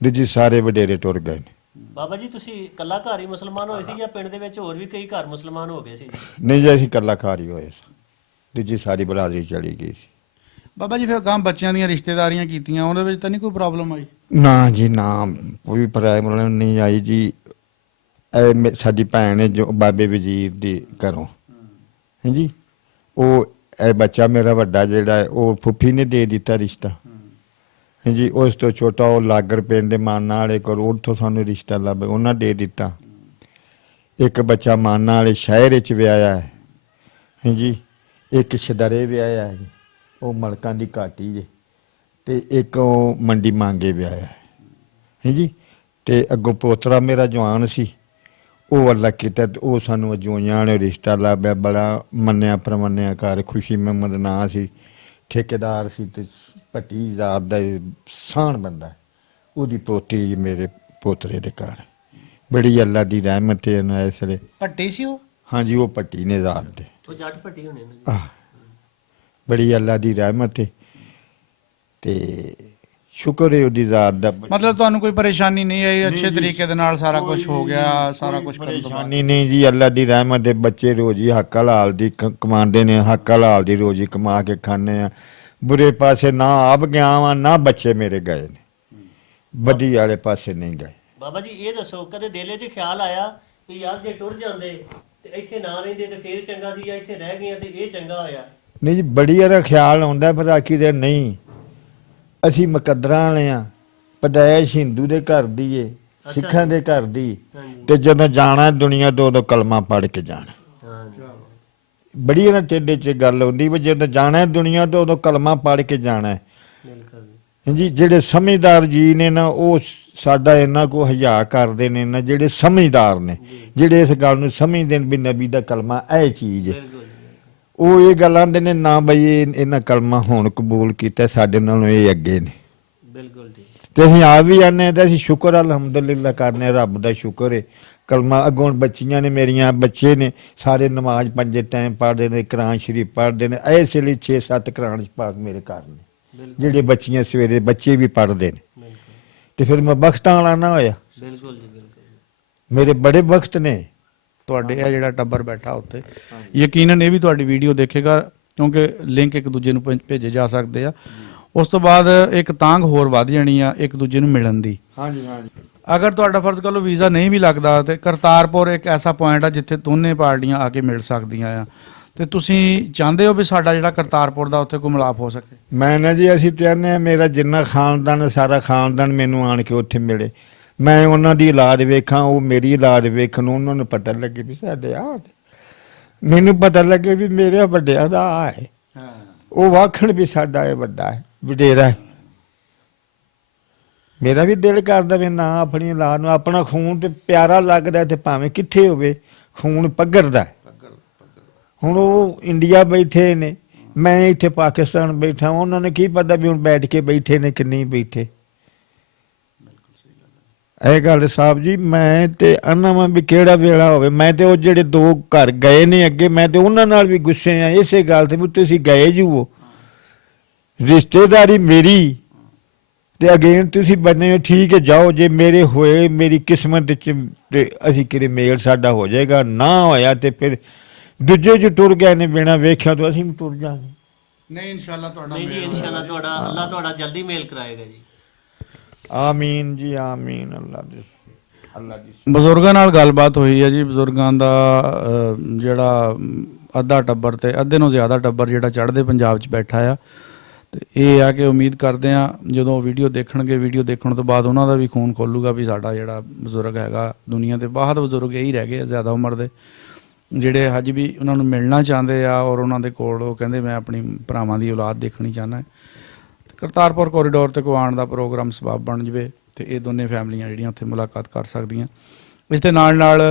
ਦੂਜੀ ਸਾਰੇ ਵਡੇਰੇ ਟੁਰ ਗਏ ਨੇ। ਬਾਬਾ ਜੀ ਤੁਸੀਂ ਇਕੱਲਾ ਘਰ ਹੀ ਮੁਸਲਮਾਨ ਹੋਏ ਸੀ ਜਾਂ ਪਿੰਡ ਦੇ ਵਿੱਚ ਹੋਰ ਵੀ ਕਈ ਘਰ ਮੁਸਲਮਾਨ ਹੋ ਗਏ ਸੀ? ਨਹੀਂ ਜੀ ਅਸੀਂ ਇਕੱਲਾ ਘਰ ਹੀ ਹੋਏ ਸਾਂ, ਦੂਜੀ ਸਾਰੀ ਬਲਾਦਰੀ ਚਲੀ ਗਈ ਸੀ। ਬਾਬਾ ਜੀ ਫਿਰ ਗਾਂ ਬੱਚਿਆਂ ਦੀਆਂ ਰਿਸ਼ਤੇਦਾਰੀਆਂ ਕੀਤੀਆਂ, ਉਹਦੇ ਵਿੱਚ ਤਾਂ ਨਹੀਂ ਕੋਈ ਪ੍ਰੋਬਲਮ ਆਈ? ਨਾ ਜੀ ਨਾ, ਕੋਈ ਪ੍ਰੋਬਲਮ ਨਹੀਂ ਆਈ ਜੀ। ਇਹ ਸਾਡੀ ਭੈਣ ਹੈ ਜੋ ਬਾਬੇ ਵਜ਼ੀਰ ਦੀ ਘਰੋਂ ਹਾਂਜੀ, ਉਹ ਇਹ ਬੱਚਾ ਮੇਰਾ ਵੱਡਾ ਜਿਹੜਾ ਹੈ ਉਹ ਫੁੱਫੀ ਨੇ ਦੇ ਦਿੱਤਾ ਰਿਸ਼ਤਾ ਹਾਂਜੀ। ਉਸ ਤੋਂ ਛੋਟਾ ਉਹ ਲਾਗਰ ਪਿੰਡ ਦੇ ਮਾਨਾ ਵਾਲੇ ਕੋਲ, ਉੱਥੋਂ ਸਾਨੂੰ ਰਿਸ਼ਤਾ ਲੱਭ ਉਹਨਾਂ ਦੇ ਦਿੱਤਾ। ਇੱਕ ਬੱਚਾ ਮਾਨਾ ਵਾਲੇ ਸ਼ਹਿਰ 'ਚ ਵਿਆਹਿਆ ਹੈ ਹਾਂਜੀ, ਇੱਕ ਸ਼ਦਰੇ ਵਿਆਹਿਆ ਹੈ ਉਹ ਮਲਕਾਂ ਦੀ ਘਾਟੀ ਜੇ, ਤੇ ਇੱਕ ਉਹ ਮੰਡੀ ਮੰਗੇ ਵਿਆਹਿਆ ਹੈ ਹਾਂਜੀ। ਤੇ ਅੱਗੋਂ ਪੋਤਰਾ ਮੇਰਾ ਜਵਾਨ ਸੀ, ਉਹ ਅੱਲਾ ਕੀਤਾ ਤੇ ਉਹ ਸਾਨੂੰ ਅਜੋਈਆਂ ਨੇ ਰਿਸ਼ਤਾ ਲੱਭਿਆ। ਬੜਾ ਮੰਨਿਆ ਪ੍ਰਮੰਨਿਆ ਘਰ, ਖੁਸ਼ੀ ਮੁਹੰਮਦ ਨਾਂ ਸੀ, ਠੇਕੇਦਾਰ ਸੀ ਤੇ ਭੱਟੀ ਜ਼ਾਤ ਦਾ ਸਾਨ ਬੰਦਾ। ਉਹਦੀ ਪੋਤਰੀ ਮੇਰੇ ਪੋਤਰੇ ਦੇ ਘਰ, ਬੜੀ ਅੱਲਾ ਦੀ ਰਹਿਮਤ ਹੈ ਨਾ ਇਸ ਵੇਲੇ। ਭੱਟੀ ਸੀ ਉਹ? ਹਾਂਜੀ ਉਹ ਭੱਟੀ ਨੇ ਜ਼ਾਤ ਦੇ, ਉਹ ਜੱਟ ਭੱਟੀ ਹੋਣੇ ਨੇ। ਬੜੀ ਅੱਲਾ ਦੀ ਰਹਿਮਤ ਹੈ ਤੇ ਸ਼ੁਕਰ ਹੈ ਉਹਦੀ ਜ਼ਾਤ ਦਾ। ਮਤਲਬ ਤੁਹਾਨੂੰ ਕੋਈ ਪਰੇਸ਼ਾਨੀ ਨਹੀਂ ਆਈ, ਅੱਛੇ ਤਰੀਕੇ ਦੇ ਨਾਲ ਸਾਰਾ ਕੁਝ ਹੋ ਗਿਆ, ਸਾਰਾ ਕੁਝ ਕਰਨ ਤੋਂ ਬਾਅਦ? ਪਰੇਸ਼ਾਨੀ ਨਹੀਂ ਜੀ, ਅੱਲਾ ਦੀ ਰਹਿਮਤ ਦੇ ਬੱਚੇ ਰੋਜੀ ਹੱਕ ਹਲਾਲ ਦੀ ਕਮਾਉਂਦੇ ਨੇ, ਹੱਕ ਹਲਾਲ ਦੀ ਰੋਜੀ ਕਮਾ ਕੇ ਖਾਂਦੇ ਆ। ਬੁਰੇ ਪਾਸੇ ਨਾ ਆਪ ਗਿਆ ਵਾਂ ਨਾ ਬੱਚੇ ਮੇਰੇ ਗਏ ਨੇ, ਬਦੀ ਵਾਲੇ ਪਾਸੇ ਨਹੀਂ ਗਏ। ਬਾਬਾ ਜੀ ਇਹ ਦੱਸੋ ਕਦੇ ਦਿਲ 'ਚ ਖਿਆਲ ਆਇਆ ਵੀ ਯਾਰ ਜੇ ਟੁਰ ਜਾਂਦੇ ਤੇ ਇੱਥੇ ਨਾ ਰਹਿੰਦੇ ਤੇ ਫੇਰ ਚੰਗਾ ਸੀ, ਜਾਂ ਇੱਥੇ ਰਹਿ ਗਏ ਤੇ ਇਹ ਚੰਗਾ ਹੋਇਆ? ਨਹੀਂ ਜੀ, ਬੜੀ ਵਾਰ ਖਿਆਲ ਆਉਂਦਾ ਪਰ ਆਖੀਦੇ ਨਹੀਂ। ਅਸੀਂ ਮੁਕੱਦਰਾਂ ਵਾਲੇ ਆ, ਪਦਾਇਸ਼ ਹਿੰਦੂ ਦੇ ਘਰ ਦੀ ਏ, ਸਿੱਖਾਂ ਦੇ ਘਰ ਦੀ, ਤੇ ਜਦੋਂ ਜਾਣਾ ਦੁਨੀਆ ਤੋਂ ਉਦੋਂ ਕਲਮਾ ਪੜ੍ਹ ਕੇ ਜਾਣਾ। ਬੜੀ ਇਹਨਾਂ ਟੇਡੇ 'ਚ ਗੱਲ ਹੁੰਦੀ ਵੀ ਜਦੋਂ ਜਾਣਾ ਦੁਨੀਆ ਤੋਂ ਉਦੋਂ ਕਲਮਾ ਪੜ੍ਹ ਕੇ ਜਾਣਾ ਜੀ। ਜਿਹੜੇ ਸਮਝਦਾਰ ਜੀ ਨੇ ਨਾ ਉਹ ਸਾਡਾ ਇੰਨਾ ਕੋ ਹਯਾ ਕਰਦੇ ਨੇ ਨਾ, ਜਿਹੜੇ ਸਮਝਦਾਰ ਨੇ, ਜਿਹੜੇ ਇਸ ਗੱਲ ਨੂੰ ਸਮਝਦੇ ਨੇ ਵੀ ਨਬੀ ਦਾ ਕਲਮਾ ਇਹ ਚੀਜ਼ ਹੈ, ਉਹ ਇਹ ਗੱਲ ਆਂਦੇ ਨੇ ਨਾ ਬਈ ਇਹਨਾਂ ਕਲਮਾ ਹੁਣ ਕਬੂਲ ਕੀਤਾ, ਸਾਡੇ ਨਾਲੋਂ ਇਹ ਅੱਗੇ ਨੇ। ਬਿਲਕੁਲ ਜੀ। ਤੇ ਅਸੀਂ ਆ ਵੀ ਆਨੇ ਤੇ ਅਸੀਂ ਸ਼ੁਕਰ ਅਲਹਮਦੁਲਿਲਾ ਕਰਨੇ, ਰੱਬ ਦਾ ਸ਼ੁਕਰ ਹੈ। ਕਲਮਾ ਅੱਗੋਂ ਬੱਚੀਆਂ ਨੇ ਮੇਰੀਆਂ, ਬੱਚੇ ਨੇ ਸਾਰੇ ਨਮਾਜ਼ 5 ਟਾਈਮ ਪੜ੍ਹਦੇ ਨੇ, ਕੁਰਾਨ ਸ਼ਰੀਫ ਪੜ੍ਹਦੇ ਨੇ। ਇਸ ਲਈ 6-7 ਕੁਰਾਨ ਪਾਕ ਮੇਰੇ ਘਰ ਨੇ, ਜਿਹੜੇ ਬੱਚੀਆਂ ਸਵੇਰੇ ਬੱਚੇ ਵੀ ਪੜ੍ਹਦੇ ਨੇ। ਤੇ ਫਿਰ ਮੈਂ ਬਖਤਾਂ ਵਾਲਾ ਨਾ ਹੋਇਆ? ਬਿਲਕੁਲ ਜੀ, ਬਿਲਕੁਲ। ਮੇਰੇ ਬੜੇ ਬਖਤ ਨੇ। ਤੁਹਾਡੇ ਇਹ ਜਿਹੜਾ ਟੱਬਰ ਬੈਠਾ ਉੱਤੇ, ਯਕੀਨਨ ਇਹ ਵੀ ਤੁਹਾਡੀ ਵੀਡੀਓ ਦੇਖੇਗਾ, ਕਿਉਂਕਿ ਲਿੰਕ ਇੱਕ ਦੂਜੇ ਨੂੰ ਭੇਜੇ ਜਾ ਸਕਦੇ ਆ। ਉਸ ਤੋਂ ਬਾਅਦ ਇੱਕ ਤਾਂਘ ਹੋਰ ਵੱਧ ਜਾਣੀ ਆ ਇੱਕ ਦੂਜੇ ਨੂੰ ਮਿਲਣ ਦੀ। ਹਾਂਜੀ ਹਾਂਜੀ। ਅਗਰ ਤੁਹਾਡਾ ਫਰਜ਼ ਕਰ ਲਓ ਵੀਜ਼ਾ ਨਹੀਂ ਵੀ ਲੱਗਦਾ, ਤੇ ਕਰਤਾਰਪੁਰ ਇੱਕ ਐਸਾ ਪੁਆਇੰਟ ਆ ਜਿੱਥੇ ਦੋਨੇ ਪਾਰਟੀਆਂ ਆ ਕੇ ਮਿਲ ਸਕਦੀਆਂ ਆ, ਤੇ ਤੁਸੀਂ ਚਾਹੁੰਦੇ ਹੋ ਵੀ ਸਾਡਾ ਜਿਹੜਾ ਕਰਤਾਰਪੁਰ ਦਾ ਉੱਥੇ ਕੋਈ ਮਿਲਾਪ ਹੋ ਸਕੇ? ਮੈਂ ਨਾ ਜੀ ਅਸੀਂ ਚਾਹੁੰਦੇ ਹਾਂ ਮੇਰਾ ਜਿੰਨਾ ਖਾਨਦਾਨ, ਸਾਰਾ ਖਾਨਦਾਨ ਮੈਨੂੰ ਆਣ ਕੇ ਉੱਥੇ ਮਿਲੇ, ਮੈਂ ਉਹਨਾਂ ਦੀ ਔਲਾਦ ਵੇਖਾਂ, ਉਹ ਮੇਰੀ ਔਲਾਦ ਵੇਖਣ, ਉਹਨਾਂ ਨੂੰ ਪਤਾ ਲੱਗੇ ਵੀ ਸਾਡੇ ਆ, ਮੈਨੂੰ ਪਤਾ ਲੱਗੇ ਵੀ ਮੇਰੇ ਵੱਡਿਆਂ ਦਾ ਆ ਹੈ, ਉਹ ਵਾਖਣ ਵੀ ਸਾਡਾ ਇਹ ਵੱਡਾ ਹੈ, ਵਡੇਰਾ ਹੈ। ਮੇਰਾ ਵੀ ਦਿਲ ਕਰਦਾ ਵੀ ਨਾ ਆਪਣੀ ਔਲਾਦ ਨੂੰ, ਆਪਣਾ ਖੂਨ ਤੇ ਪਿਆਰਾ ਲੱਗਦਾ ਤੇ ਭਾਵੇਂ ਕਿੱਥੇ ਹੋਵੇ ਖੂਨ ਪੱਗਰਦਾ। ਹੁਣ ਉਹ ਇੰਡੀਆ ਬੈਠੇ ਨੇ, ਮੈਂ ਇੱਥੇ ਪਾਕਿਸਤਾਨ ਬੈਠਾ, ਉਹਨਾਂ ਨੇ ਕੀ ਪਤਾ ਵੀ ਹੁਣ ਬੈਠ ਕੇ ਬੈਠੇ ਨੇ ਕਿ ਨਹੀਂ ਬੈਠੇ। ਇਹ ਗੱਲ ਸਾਹਿਬ ਜੀ ਮੈਂ ਤੇ ਆਨਾ ਵਾਂ ਵੀ ਕਿਹੜਾ ਵੇਲਾ ਹੋਵੇ। ਮੈਂ ਤੇ ਉਹ ਜਿਹੜੇ 2 ਘਰ ਗਏ ਨੇ ਅੱਗੇ, ਮੈਂ ਤੇ ਉਹਨਾਂ ਨਾਲ ਵੀ ਗੁੱਸੇ ਆ ਇਸੇ ਗੱਲ ਤੇ ਵੀ ਤੁਸੀਂ ਗਏ ਜੂਓ, ਰਿਸ਼ਤੇਦਾਰੀ ਮੇਰੀ ਤੇ ਅਗੇਨ ਤੁਸੀਂ ਬਣੇ ਹੋ, ਠੀਕ ਹੈ ਜਾਓ। ਜੇ ਮੇਰੇ ਹੋਏ ਮੇਰੀ ਕਿਸਮਤ ਚ ਤੇ ਅਸੀਂ ਕਿਤੇ ਮੇਲ ਸਾਡਾ ਹੋ ਜਾਏਗਾ, ਨਾ ਹੋਇਆ ਤੇ ਫਿਰ ਦੂਜੇ ਜੋ ਟੁਰ ਗਏ ਨੇ ਬਿਨਾਂ ਵੇਖਿਆ ਤੋਂ ਅਸੀਂ ਵੀ ਟੁਰ ਜਾਵਾਂਗੇ। ਨਹੀਂ ਇਨਸ਼ਾਅੱਲਾ ਤੁਹਾਡਾ ਨਹੀਂ ਜੀ ਇਨਸ਼ਾਅੱਲਾ ਤੁਹਾਡਾ ਅੱਲਾਹ ਤੁਹਾਡਾ ਜਲਦੀ ਮੇਲ ਕਰਾਏਗਾ ਜੀ। ਆਮੀਨ ਜੀ ਆਮੀਨ। ਅੱਲਾ ਦੀ ਬਜ਼ੁਰਗਾਂ ਨਾਲ ਗੱਲਬਾਤ ਹੋਈ ਹੈ ਜੀ। ਬਜ਼ੁਰਗਾਂ ਦਾ ਜਿਹੜਾ ਅੱਧਾ ਟੱਬਰ ਤੇ ਅੱਧੇ ਨੂੰ ਜ਼ਿਆਦਾ ਟੱਬਰ ਜਿਹੜਾ ਚੜ੍ਹਦੇ ਪੰਜਾਬ 'ਚ ਬੈਠਾ ਆ, ਤੇ ਇਹ ਆ ਕਿ ਉਮੀਦ ਕਰਦੇ ਆ ਜਦੋਂ ਵੀਡੀਓ ਦੇਖਣਗੇ, ਵੀਡੀਓ ਦੇਖਣ ਤੋਂ ਬਾਅਦ ਉਹਨਾਂ ਦਾ ਵੀ ਖੂਨ ਖੋਲੂਗਾ ਵੀ ਸਾਡਾ ਜਿਹੜਾ ਬਜ਼ੁਰਗ ਹੈਗਾ, ਦੁਨੀਆ ਦੇ ਬਹੁਤ ਬਜ਼ੁਰਗ ਇਹੀ ਰਹਿ ਗਏ ਆ ਜ਼ਿਆਦਾ ਉਮਰ ਦੇ, ਜਿਹੜੇ ਅੱਜ ਵੀ ਉਹਨਾਂ ਨੂੰ ਮਿਲਣਾ ਚਾਹੁੰਦੇ ਆ ਔਰ ਉਹਨਾਂ ਦੇ ਕੋਲ ਉਹ ਕਹਿੰਦੇ ਮੈਂ ਆਪਣੀ ਭਰਾਵਾਂ ਦੀ ਔਲਾਦ ਦੇਖਣੀ ਚਾਹੁੰਦਾ। ਕਰਤਾਰਪੁਰ ਕੋਰੀਡੋਰ ਤੇ ਕੋ ਆਉਣ ਦਾ ਪ੍ਰੋਗਰਾਮ ਸਬੱਬ ਬਣ ਜਵੇ ਤੇ ਇਹ ਦੋਨੇ ਫੈਮਲੀਆਂ ਜਿਹੜੀਆਂ ਉੱਥੇ ਮੁਲਾਕਾਤ ਕਰ ਸਕਦੀਆਂ। ਇਸ ਦੇ ਨਾਲ ਨਾਲ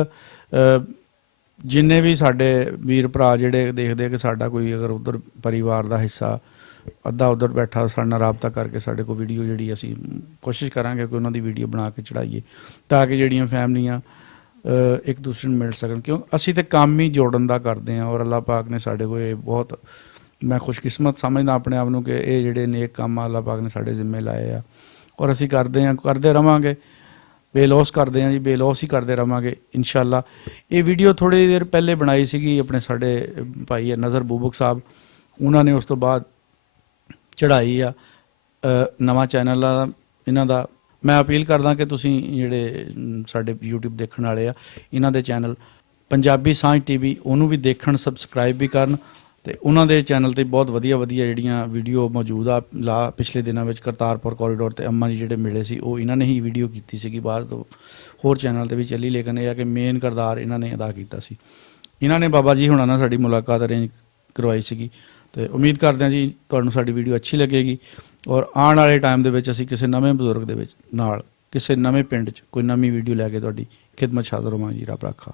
ਜਿੰਨੇ ਵੀ ਸਾਡੇ ਵੀਰ ਭਰਾ ਜਿਹੜੇ ਦੇਖਦੇ ਆ ਕਿ ਸਾਡਾ ਕੋਈ ਅਗਰ ਉਧਰ ਪਰਿਵਾਰ ਦਾ ਹਿੱਸਾ ਅੱਧਾ ਉਧਰ ਬੈਠਾ, ਸਾਡੇ ਨਾਲ ਰਾਬਤਾ ਕਰਕੇ ਸਾਡੇ ਕੋਲ ਵੀਡੀਓ ਜਿਹੜੀ ਅਸੀਂ ਕੋਸ਼ਿਸ਼ ਕਰਾਂਗੇ ਕਿ ਉਹਨਾਂ ਦੀ ਵੀਡੀਓ ਬਣਾ ਕੇ ਚੜਾਈਏ ਤਾਂ ਕਿ ਜਿਹੜੀਆਂ ਫੈਮਲੀਆਂ ਇੱਕ ਦੂਸਰੇ ਨੂੰ ਮਿਲ ਸਕਣ। ਕਿਉਂ ਅਸੀਂ ਤੇ ਕੰਮ ਹੀ ਜੋੜਨ ਦਾ ਕਰਦੇ ਹਾਂ ਔਰ ਅੱਲਾਹ ਪਾਕ ਨੇ ਸਾਡੇ ਕੋਲ ਇਹ ਬਹੁਤ, ਮੈਂ ਖੁਸ਼ਕਿਸਮਤ ਸਮਝਦਾ ਆਪਣੇ ਆਪ ਨੂੰ ਕਿ ਇਹ ਜਿਹੜੇ ਨੇਕ ਕੰਮ ਅੱਲਾਹ ਪਾਕ ਨੇ ਸਾਡੇ ਜ਼ਿੰਮੇ ਲਾਏ ਆ ਔਰ ਅਸੀਂ ਕਰਦੇ ਹਾਂ, ਕਰਦੇ ਰਵਾਂਗੇ, ਬੇਲੋਸ ਕਰਦੇ ਹਾਂ ਜੀ, ਬੇਲੋਸ ਹੀ ਕਰਦੇ ਰਵਾਂਗੇ ਇਨਸ਼ਾਅੱਲਾ। ਇਹ ਵੀਡੀਓ ਥੋੜ੍ਹੀ ਦੇਰ ਪਹਿਲੇ ਬਣਾਈ ਸੀਗੀ ਆਪਣੇ ਸਾਡੇ ਭਾਈ ਨਜ਼ਰ ਬੂਬਕ ਸਾਹਿਬ, ਉਹਨਾਂ ਨੇ ਉਸ ਤੋਂ ਬਾਅਦ ਚੜ੍ਹਾਈ ਆ ਨਵਾਂ ਚੈਨਲ ਆ ਇਹਨਾਂ ਦਾ। ਮੈਂ ਅਪੀਲ ਕਰਦਾ ਕਿ ਤੁਸੀਂ ਜਿਹੜੇ ਸਾਡੇ YouTube ਦੇਖਣ ਵਾਲੇ ਆ ਇਹਨਾਂ ਦੇ ਚੈਨਲ ਪੰਜਾਬੀ ਸਾਂਝ TV ਉਹਨੂੰ ਵੀ ਦੇਖਣ, ਸਬਸਕ੍ਰਾਈਬ ਵੀ ਕਰਨ ਤੇ ਉਹਨਾਂ ਦੇ ਚੈਨਲ ਤੇ ਬਹੁਤ ਵਧੀਆ ਵਧੀਆ ਜਿਹੜੀਆਂ ਵੀਡੀਓ ਮੌਜੂਦ ਆ। ਪਿਛਲੇ ਦਿਨਾਂ ਵਿੱਚ ਕਰਤਾਰਪੁਰ ਕੋਰੀਡੋਰ ਤੇ ਅੰਮਾ ਜੀ ਜਿਹੜੇ ਮਿਲੇ ਸੀ ਉਹ ਇਹਨਾਂ ਨੇ ਹੀ ਵੀਡੀਓ ਕੀਤੀ ਸੀਗੀ, ਬਾਹਰ ਤੋਂ ਹੋਰ ਚੈਨਲ ਤੇ ਵੀ ਚੱਲੀ, ਲੇਕਿਨ ਇਹ ਆ ਕਿ ਮੇਨ ਕਿਰਦਾਰ ਇਹਨਾਂ ਨੇ ਅਦਾ ਕੀਤਾ ਸੀ। ਇਹਨਾਂ ਨੇ ਬਾਬਾ ਜੀ ਹੁਣਾਂ ਨਾਲ ਸਾਡੀ ਮੁਲਾਕਾਤ ਅਰੇਂਜ ਕਰਵਾਈ ਸੀਗੀ ਤੇ ਉਮੀਦ ਕਰਦੇ ਹਾਂ ਜੀ ਤੁਹਾਨੂੰ ਸਾਡੀ ਵੀਡੀਓ ਅੱਛੀ ਲੱਗੇਗੀ ਔਰ ਆਉਣ ਵਾਲੇ ਟਾਈਮ ਦੇ ਵਿੱਚ ਅਸੀਂ ਕਿਸੇ ਨਵੇਂ ਬਜ਼ੁਰਗ ਦੇ ਵਿੱਚ ਨਾਲ ਕਿਸੇ ਨਵੇਂ ਪਿੰਡ 'ਚ ਕੋਈ ਨਵੀਂ ਵੀਡੀਓ ਲੈ ਕੇ ਤੁਹਾਡੀ ਖਿਦਮਤ 'ਚ ਹਾਜ਼ਰ ਹੋਵਾਂਗੇ ਜੀ। ਰੱਬ ਰਾਖਾ।